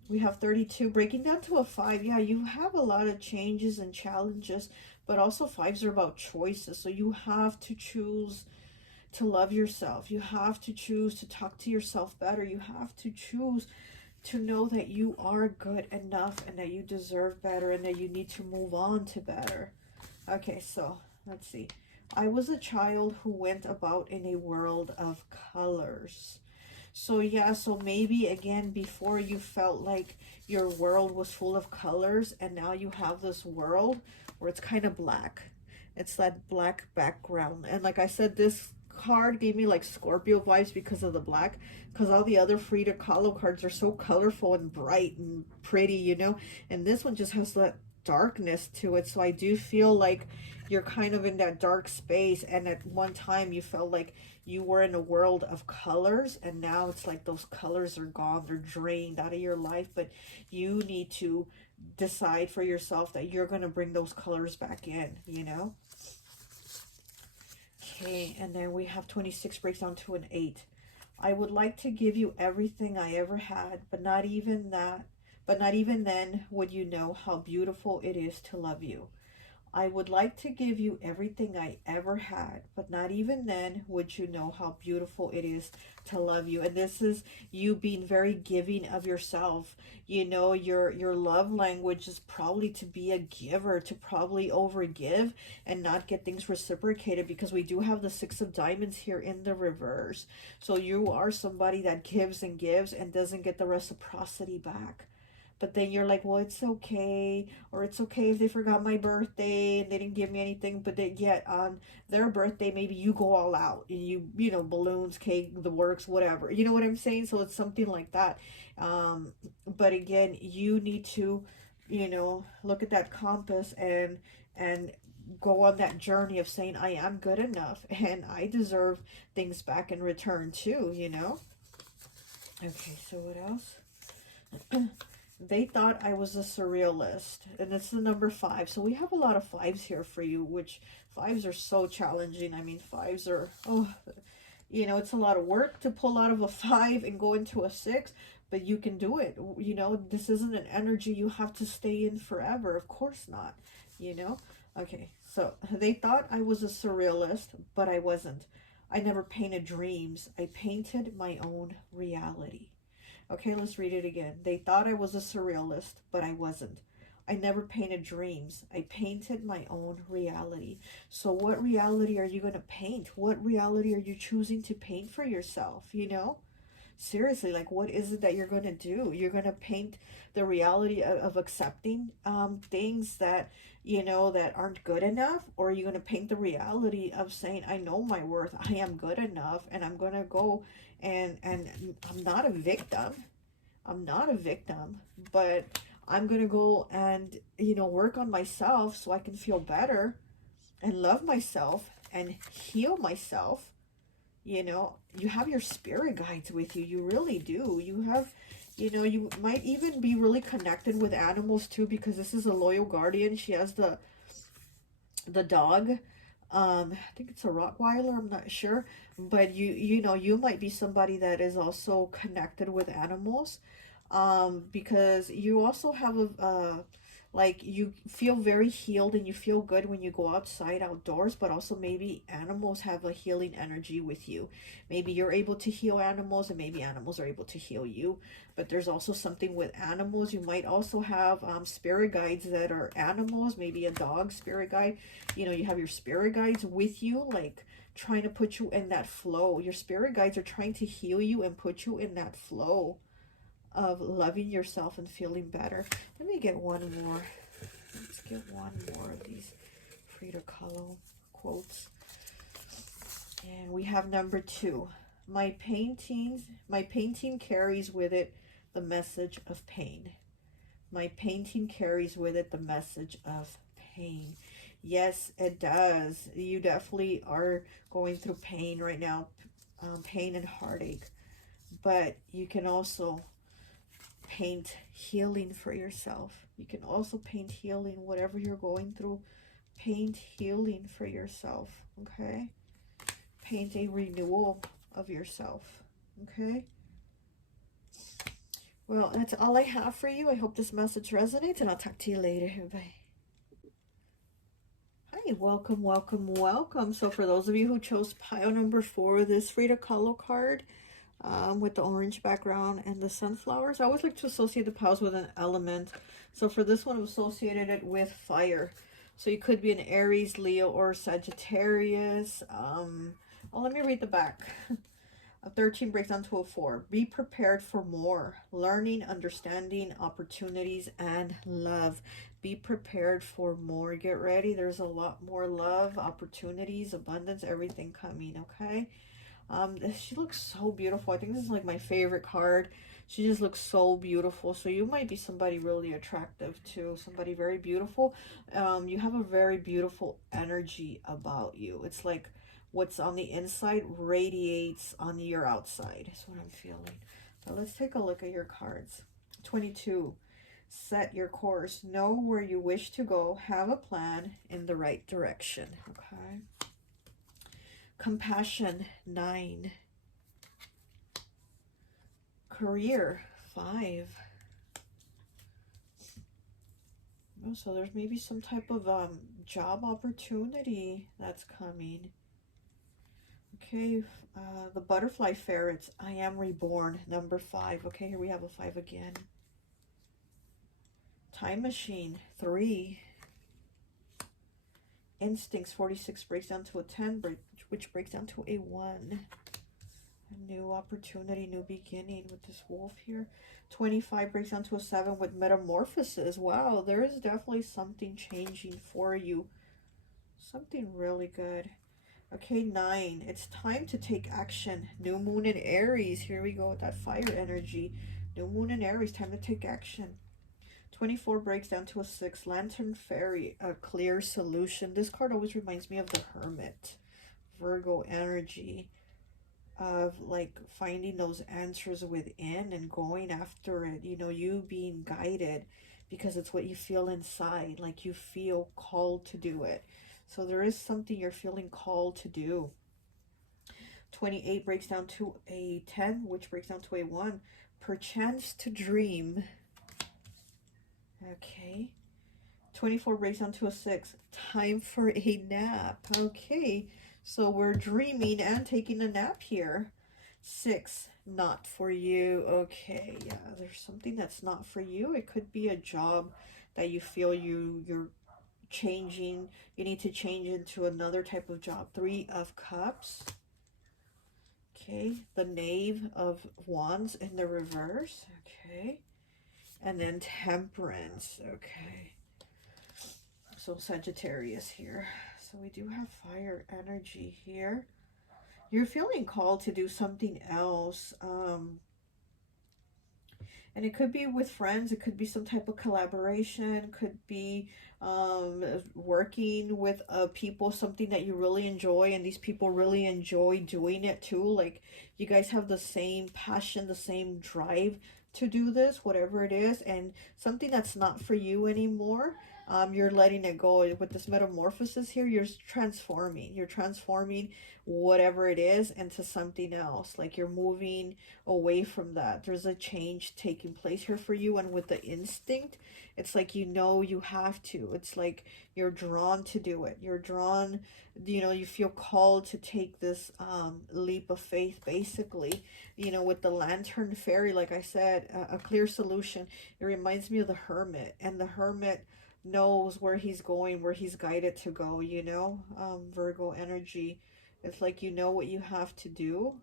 We have 32, breaking down to a 5. Yeah, you have a lot of changes and challenges, but also 5s are about choices. So you have to choose to love yourself. You have to choose to talk to yourself better. You have to choose to know that you are good enough and that you deserve better and that you need to move on to better. Okay, so let's see. I was a child who went about in a world of colors. So yeah, so maybe again, before you felt like your world was full of colors, and now you have this world where it's kind of black. It's that black background. And like I said, this card gave me like Scorpio vibes because of the black, because all the other Frida Kahlo cards are so colorful and bright and pretty, you know, and this one just has that darkness to it. So I do feel like you're kind of in that dark space, and at one time you felt like you were in a world of colors, and now it's like those colors are gone, they're drained out of your life, but you need to decide for yourself that you're going to bring those colors back in, you know. Okay, and then we have 26 breaks down to an 8. I would like to give you everything I ever had, but not even then would you know how beautiful it is to love you. I would like to give you everything I ever had, but not even then would you know how beautiful it is to love you. And this is you being very giving of yourself. You know, your love language is probably to be a giver, to probably overgive and not get things reciprocated, because we do have the 6 of Diamonds here in the reverse. So you are somebody that gives and gives and doesn't get the reciprocity back. But then you're like, well, it's okay, or it's okay if they forgot my birthday and they didn't give me anything. But then yet on their birthday, maybe you go all out and you know, balloons, cake, the works, whatever. You know what I'm saying? So it's something like that. But again, you need to, you know, look at that compass and go on that journey of saying, I am good enough and I deserve things back in return too, you know? Okay, so what else? They thought I was a surrealist, and it's the number 5. So we have a lot of 5s here for you, which 5s are so challenging. I mean, 5s are, oh, you know, it's a lot of work to pull out of a 5 and go into a 6, but you can do it. You know, this isn't an energy you have to stay in forever. Of course not, you know? Okay, so they thought I was a surrealist, but I wasn't. I never painted dreams. I painted my own reality. Okay, let's read it again. They thought I was a surrealist, but I wasn't. I never painted dreams. I painted my own reality. So what reality are you going to paint? What reality are you choosing to paint for yourself, you know? Seriously, like, what is it that you're going to do? You're going to paint the reality of accepting things that, you know, that aren't good enough? Or are you going to paint the reality of saying, I know my worth, I am good enough, and I'm going to go and I'm not a victim. I'm not a victim, but I'm going to go and, you know, work on myself so I can feel better and love myself and heal myself. You know, you have your spirit guides with you. You really do. You have, you know, you might even be really connected with animals too, because this is a loyal guardian. She has the dog. I think it's a Rottweiler, I'm not sure, but you know, you might be somebody that is also connected with animals, because you also have a like, you feel very healed and you feel good when you go outside outdoors, but also maybe animals have a healing energy with you. Maybe you're able to heal animals and maybe animals are able to heal you, but there's also something with animals. You might also have spirit guides that are animals, maybe a dog spirit guide. You know, you have your spirit guides with you, like trying to put you in that flow. Your spirit guides are trying to heal you and put you in that flow of loving yourself and feeling better. Let me get one more. Let's get one more of these Frida Kahlo quotes. And we have number 2. My painting carries with it the message of pain. My painting carries with it the message of pain. Yes, it does. You definitely are going through pain right now, pain and heartache. But you can also paint healing for yourself. You can also paint healing, whatever you're going through. Paint healing for yourself, okay? Paint a renewal of yourself, okay? Well, that's all I have for you. I hope this message resonates, and I'll talk to you later. Bye. Hi. welcome, welcome, welcome. So for those of you who chose pile number 4, this Frida Kahlo card with the orange background and the sunflowers, I always like to associate the piles with an element. So for this one, I've associated it with fire. So you could be an Aries, Leo, or Sagittarius. Oh, let me read the back. A 13 breaks down to a 4. Be prepared for more. Learning, understanding, opportunities, and love. Be prepared for more. Get ready. There's a lot more love, opportunities, abundance, everything coming, okay? She looks so beautiful. I think this is like my favorite card. She just looks so beautiful. So you might be somebody really attractive too. Somebody very beautiful. You have a very beautiful energy about you. It's like what's on the inside radiates on your outside. That's what I'm feeling. But let's take a look at your cards. 22. Set your course. Know where you wish to go. Have a plan in the right direction. Okay. Compassion. 9. Career. 5. Oh, so there's maybe some type of job opportunity that's coming. Okay, the butterfly ferrets. I am reborn. Number 5. Okay, here we have a 5 again. Time machine. 3. Instincts. 46 breaks down to a 10, which breaks down to a 1. A new opportunity, new beginning with this wolf here. 25 breaks down to a 7 with metamorphosis. Wow, there is definitely something changing for you. Something really good. Okay, 9. It's time to take action. New moon in Aries. Here we go with that fire energy. New moon in Aries. Time to take action. 24 breaks down to a 6. Lantern Fairy. A clear solution. This card always reminds me of the Hermit. Virgo energy. Of like finding those answers within and going after it. You know, you being guided because it's what you feel inside. Like you feel called to do it. So there is something you're feeling called to do. 28 breaks down to a 10, which breaks down to a 1. Perchance to dream. Okay. 24 breaks down to a 6. Time for a nap. Okay. So we're dreaming and taking a nap here. 6. Not for you. Okay. Yeah, there's something that's not for you. It could be a job that you feel you're changing. You need to change into another type of job. 3 of Cups. Okay, the Knave of Wands in the reverse. Okay, and then Temperance. Okay, so Sagittarius here. So we do have fire energy here. You're feeling called to do something else. And it could be with friends, it could be some type of collaboration, could be working with people, something that you really enjoy, and these people really enjoy doing it too. Like you guys have the same passion, the same drive to do this, whatever it is, and something that's not for you anymore. You're letting it go. With this metamorphosis here, you're transforming whatever it is into something else. Like you're moving away from that. There's a change taking place here for you. And with the instinct, it's like you know you have to. It's like you're drawn to do it. You're drawn, you know, you feel called to take this leap of faith, basically. You know, with the Lantern Fairy, like I said, a clear solution. It reminds me of the Hermit. And the Hermit knows where he's going, where he's guided to go, you know. Virgo energy. It's like you know what you have to do.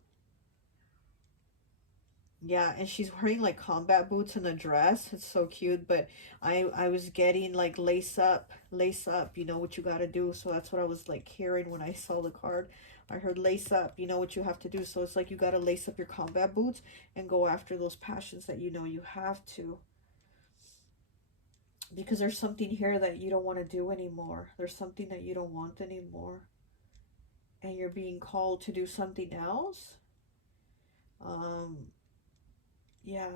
Yeah, and she's wearing like combat boots and a dress. It's so cute, but I was getting like lace up, you know what you got to do. So that's what I was like hearing when I saw the card. I heard lace up, you know what you have to do. So it's like you got to lace up your combat boots and go after those passions that you know you have to. Because there's something here that you don't want to do anymore. There's something that you don't want anymore. And you're being called to do something else. Yeah.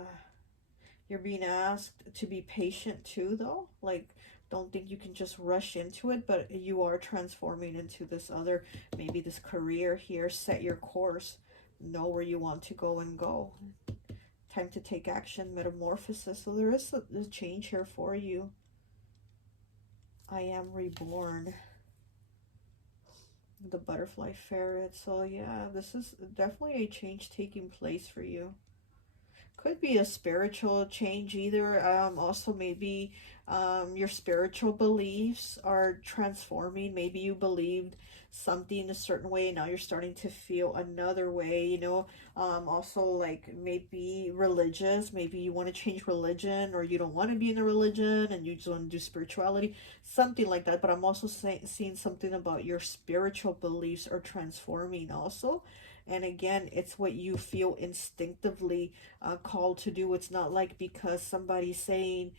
You're being asked to be patient too, though. Like, don't think you can just rush into it, but you are transforming into this other, maybe this career here. Set your course. Know where you want to go and go. Time to take action, metamorphosis. So there is a change here for you. I am reborn. The butterfly ferret. So yeah, this is definitely a change taking place for you. Could be a spiritual change either. Also maybe your spiritual beliefs are transforming. Maybe you believed something a certain way, now you're starting to feel another way, you know. Also like maybe religious, maybe you want to change religion, or you don't want to be in a religion and you just want to do spirituality, something like that. But I'm also seeing something about your spiritual beliefs are transforming also. And again, it's what you feel instinctively called to do. It's not like because somebody's saying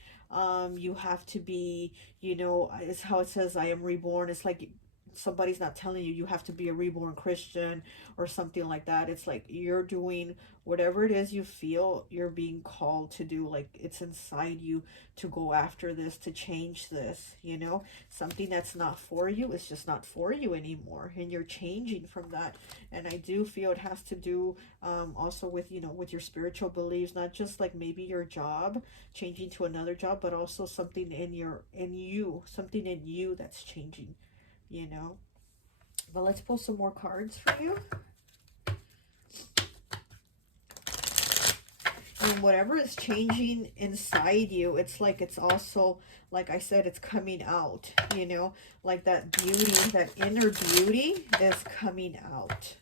you have to be, you know, it's how it says, I am reborn. It's like somebody's not telling you you have to be a reborn Christian or something like that. It's like you're doing whatever it is you feel you're being called to do. Like it's inside you to go after this, to change this, you know. Something that's not for you is just not for you anymore, and you're changing from that. And I do feel it has to do also with, you know, with your spiritual beliefs, not just like maybe your job, changing to another job, but also something in your, in you, something in you that's changing, you know. But let's pull some more cards for you. And whatever is changing inside you, it's like it's also, like I said, it's coming out, you know, like that beauty, that inner beauty is coming out.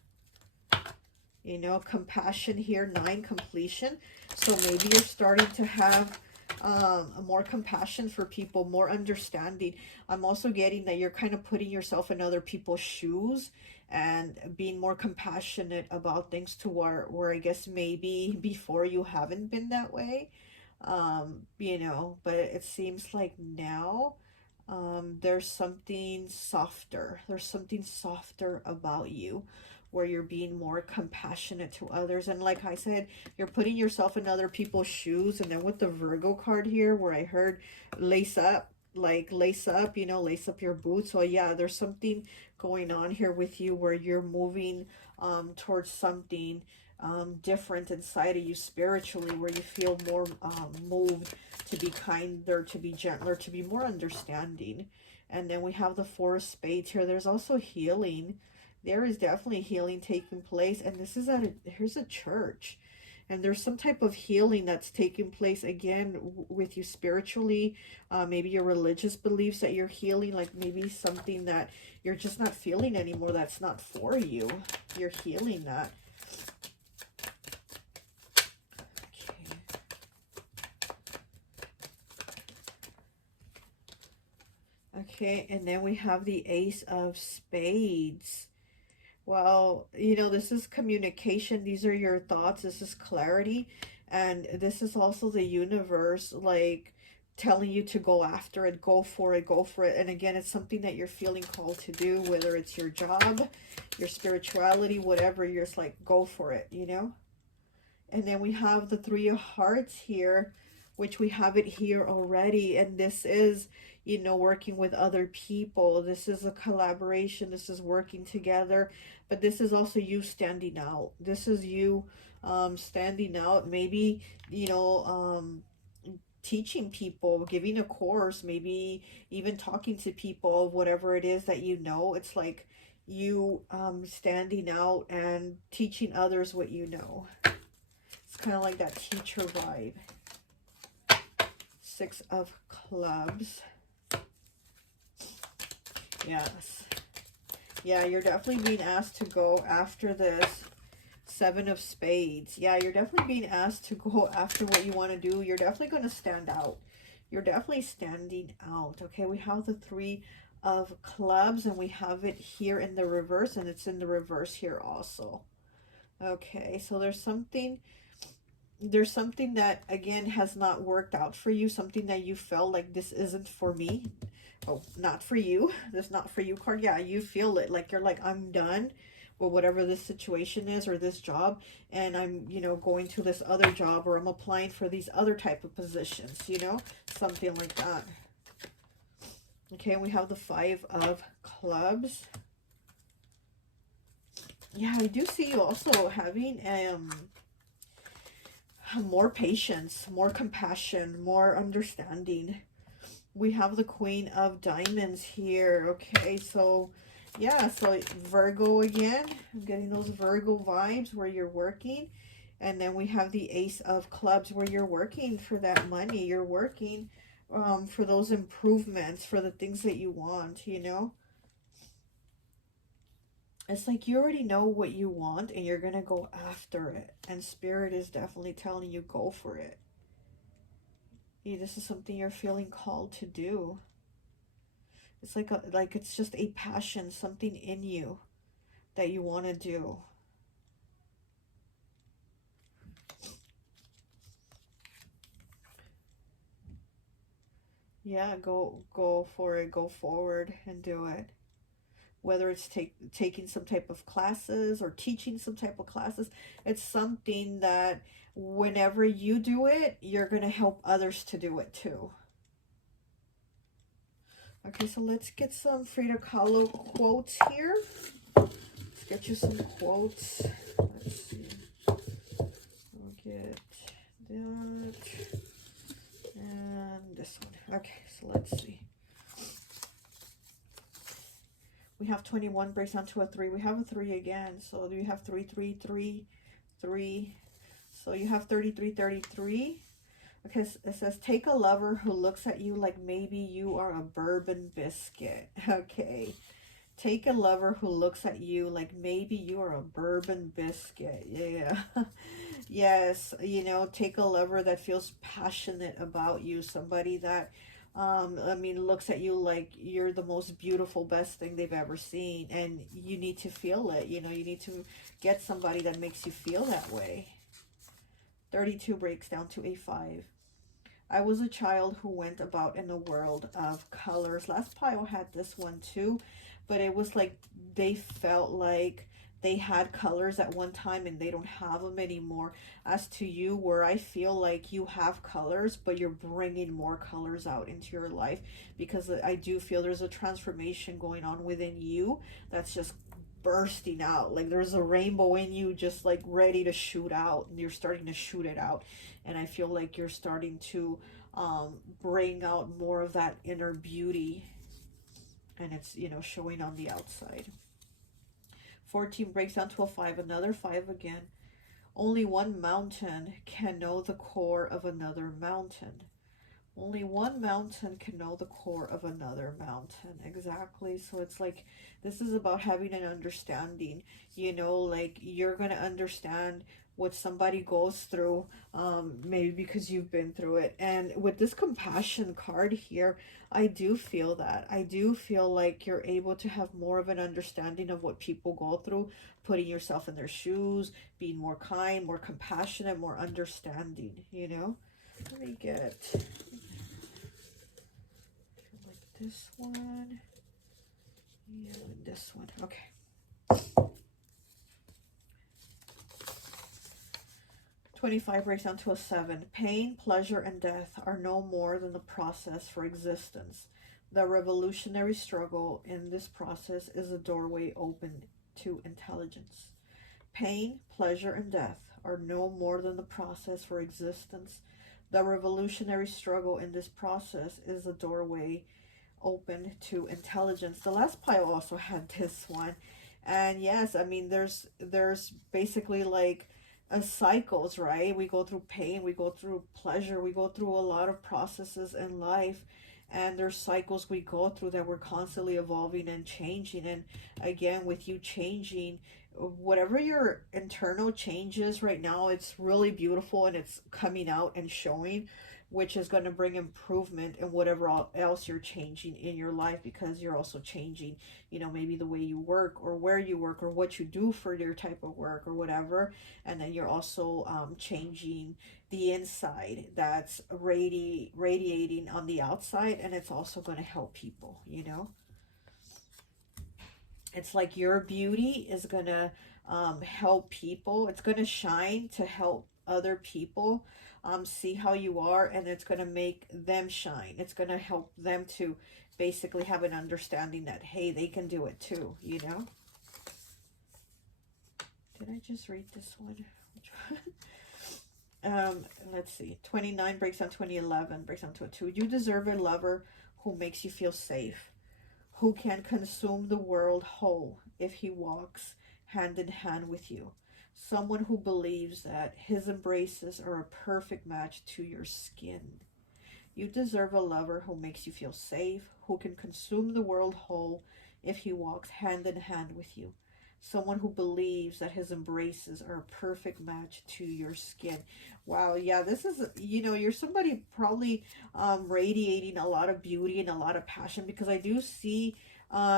You know, compassion here, 9, completion. So maybe you're starting to have more compassion for people, more understanding. I'm also getting that you're kind of putting yourself in other people's shoes and being more compassionate about things, to where I guess maybe before you haven't been that way. You know, but it seems like now there's something softer. There's something softer about you, where you're being more compassionate to others. And like I said, you're putting yourself in other people's shoes. And then with the Virgo card here, where I heard lace up, like lace up, you know, lace up your boots. So yeah, there's something going on here with you where you're moving towards something different inside of you spiritually, where you feel more moved to be kinder, to be gentler, to be more understanding. And then we have the 4 of Spades here. There's also healing. There is definitely healing taking place. And this is here's a church. And there's some type of healing that's taking place again with you spiritually. Maybe your religious beliefs that you're healing, like maybe something that you're just not feeling anymore, that's not for you. You're healing that. Okay, and then we have the Ace of Spades. Well, you know, this is communication. These are your thoughts. This is clarity. And this is also the universe, like, telling you to go after it, go for it, go for it. And again, it's something that you're feeling called to do, whether it's your job, your spirituality, whatever. You're just like, go for it, you know? And then we have the 3 of Hearts here, which we have it here already. And this is, you know, working with other people. This is a collaboration. This is working together. But this is also you standing out. This is you standing out. Maybe, you know, teaching people, giving a course, maybe even talking to people, whatever it is that you know. It's like you standing out and teaching others what you know. It's kind of like that teacher vibe. 6 of Clubs. Yes. Yeah, you're definitely being asked to go after this. 7 of Spades. Yeah, you're definitely being asked to go after what you want to do. You're definitely going to stand out. You're definitely standing out. Okay, we have the 3 of Clubs, and we have it here in the reverse, and it's in the reverse here also. Okay, so there's something that again has not worked out for you, something that you felt like this isn't for me. Oh, not for you. This not for you card. Yeah, you feel it, like you're like, I'm done with whatever this situation is or this job, and I'm, you know, going to this other job, or I'm applying for these other type of positions, you know, something like that. Okay, and we have the 5 of Clubs. Yeah, I do see you also having more patience, more compassion, more understanding. We have the Queen of Diamonds here. Okay, so Yeah, so Virgo again. I'm getting those Virgo vibes where you're working. And then we have the Ace of Clubs where you're working for that money. You're working for those improvements, for the things that you want, you know? It's like you already know what you want and you're going to go after it. And Spirit is definitely telling you go for it. Yeah, this is something you're feeling called to do. It's like it's just a passion, something in you that you want to do. Yeah, go for it, go forward and do it. Whether it's taking some type of classes or teaching some type of classes, it's something that whenever you do it, you're going to help others to do it too. Okay, so let's get some Frida Kahlo quotes here. Let's get you some quotes. Let's see. We'll get that. And this one. Okay, so let's see. We have 21 breaks down to a 3. We have a 3 again. So do you have 3, 3, 3, 3? So you have 33, 33. Okay, it says, take a lover who looks at you like maybe you are a bourbon biscuit. Okay. Take a lover who looks at you like maybe you are a bourbon biscuit. Yeah. Yes, you know, take a lover that feels passionate about you. Somebody that I mean, looks at you like you're the most beautiful, best thing they've ever seen. And you need to feel it. You know, you need to get somebody that makes you feel that way. 32 breaks down to a 5. I was a child who went about in a world of colors. Last pile had this one too, but it was like they felt like they had colors at one time and they don't have them anymore. As to you, where I feel like you have colors, but you're bringing more colors out into your life, because I do feel there's a transformation going on within you that's just bursting out. Like there's a rainbow in you just like ready to shoot out, and you're starting to shoot it out. And I feel like you're starting to bring out more of that inner beauty, and it's, you know, showing on the outside. 14 breaks down to a 5, another 5 again. Only one mountain can know the core of another mountain. Only one mountain can know the core of another mountain. Exactly. So it's like, this is about having an understanding, you know, like you're going to understand what somebody goes through, maybe because you've been through it. And with this compassion card here, I do feel that. I do feel like you're able to have more of an understanding of what people go through, putting yourself in their shoes, being more kind, more compassionate, more understanding, you know? Let me get like this one. Yeah, and this one. Okay. 25 breaks down to a 7. Pain, pleasure, and death are no more than the process for existence. The revolutionary struggle in this process is a doorway open to intelligence. Pain, pleasure, and death are no more than the process for existence. The revolutionary struggle in this process is a doorway open to intelligence. The last pile also had this one. And yes, I mean, there's basically like cycles, right? We go through pain, we go through pleasure, we go through a lot of processes in life, and there's cycles we go through that we're constantly evolving and changing. And again, with you changing, whatever your internal changes right now, it's really beautiful and it's coming out and showing, which is going to bring improvement in whatever else you're changing in your life, because you're also changing, you know, maybe the way you work or where you work or what you do for your type of work or whatever. And then you're also changing the inside that's radiating on the outside, and it's also going to help people, you know. It's like your beauty is going to help people. It's going to shine to help other people see how you are, and it's going to make them shine. It's going to help them to basically have an understanding that, hey, they can do it too, you know? Did I just read this one? Let's see. 29 breaks down 2011, breaks down to a 2. You deserve a lover who makes you feel safe, who can consume the world whole if he walks hand in hand with you. Someone who believes that his embraces are a perfect match to your skin. You deserve a lover who makes you feel safe, who can consume the world whole if he walks hand in hand with you. Someone who believes that his embraces are a perfect match to your skin. Wow, yeah, this is, you know, you're somebody probably radiating a lot of beauty and a lot of passion, because I do see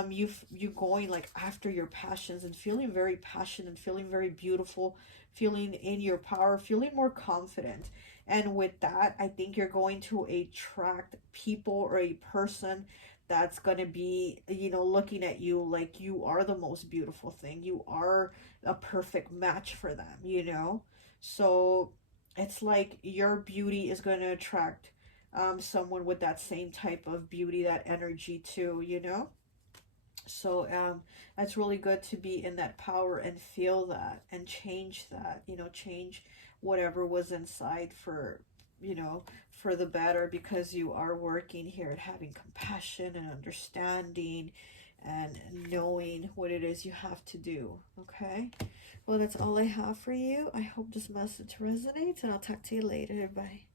you going like after your passions and feeling very passionate, feeling very beautiful, feeling in your power, feeling more confident. And with that, I think you're going to attract people or a person that's going to be, you know, looking at you like you are the most beautiful thing. You are a perfect match for them, you know? So it's like your beauty is going to attract someone with that same type of beauty, that energy too, you know? So that's really good to be in that power and feel that and change that, you know, change whatever was inside for, you know, for the better, because you are working here at having compassion and understanding and knowing what it is you have to do. Okay, well, that's all I have for you. I hope this message resonates, and I'll talk to you later. Bye.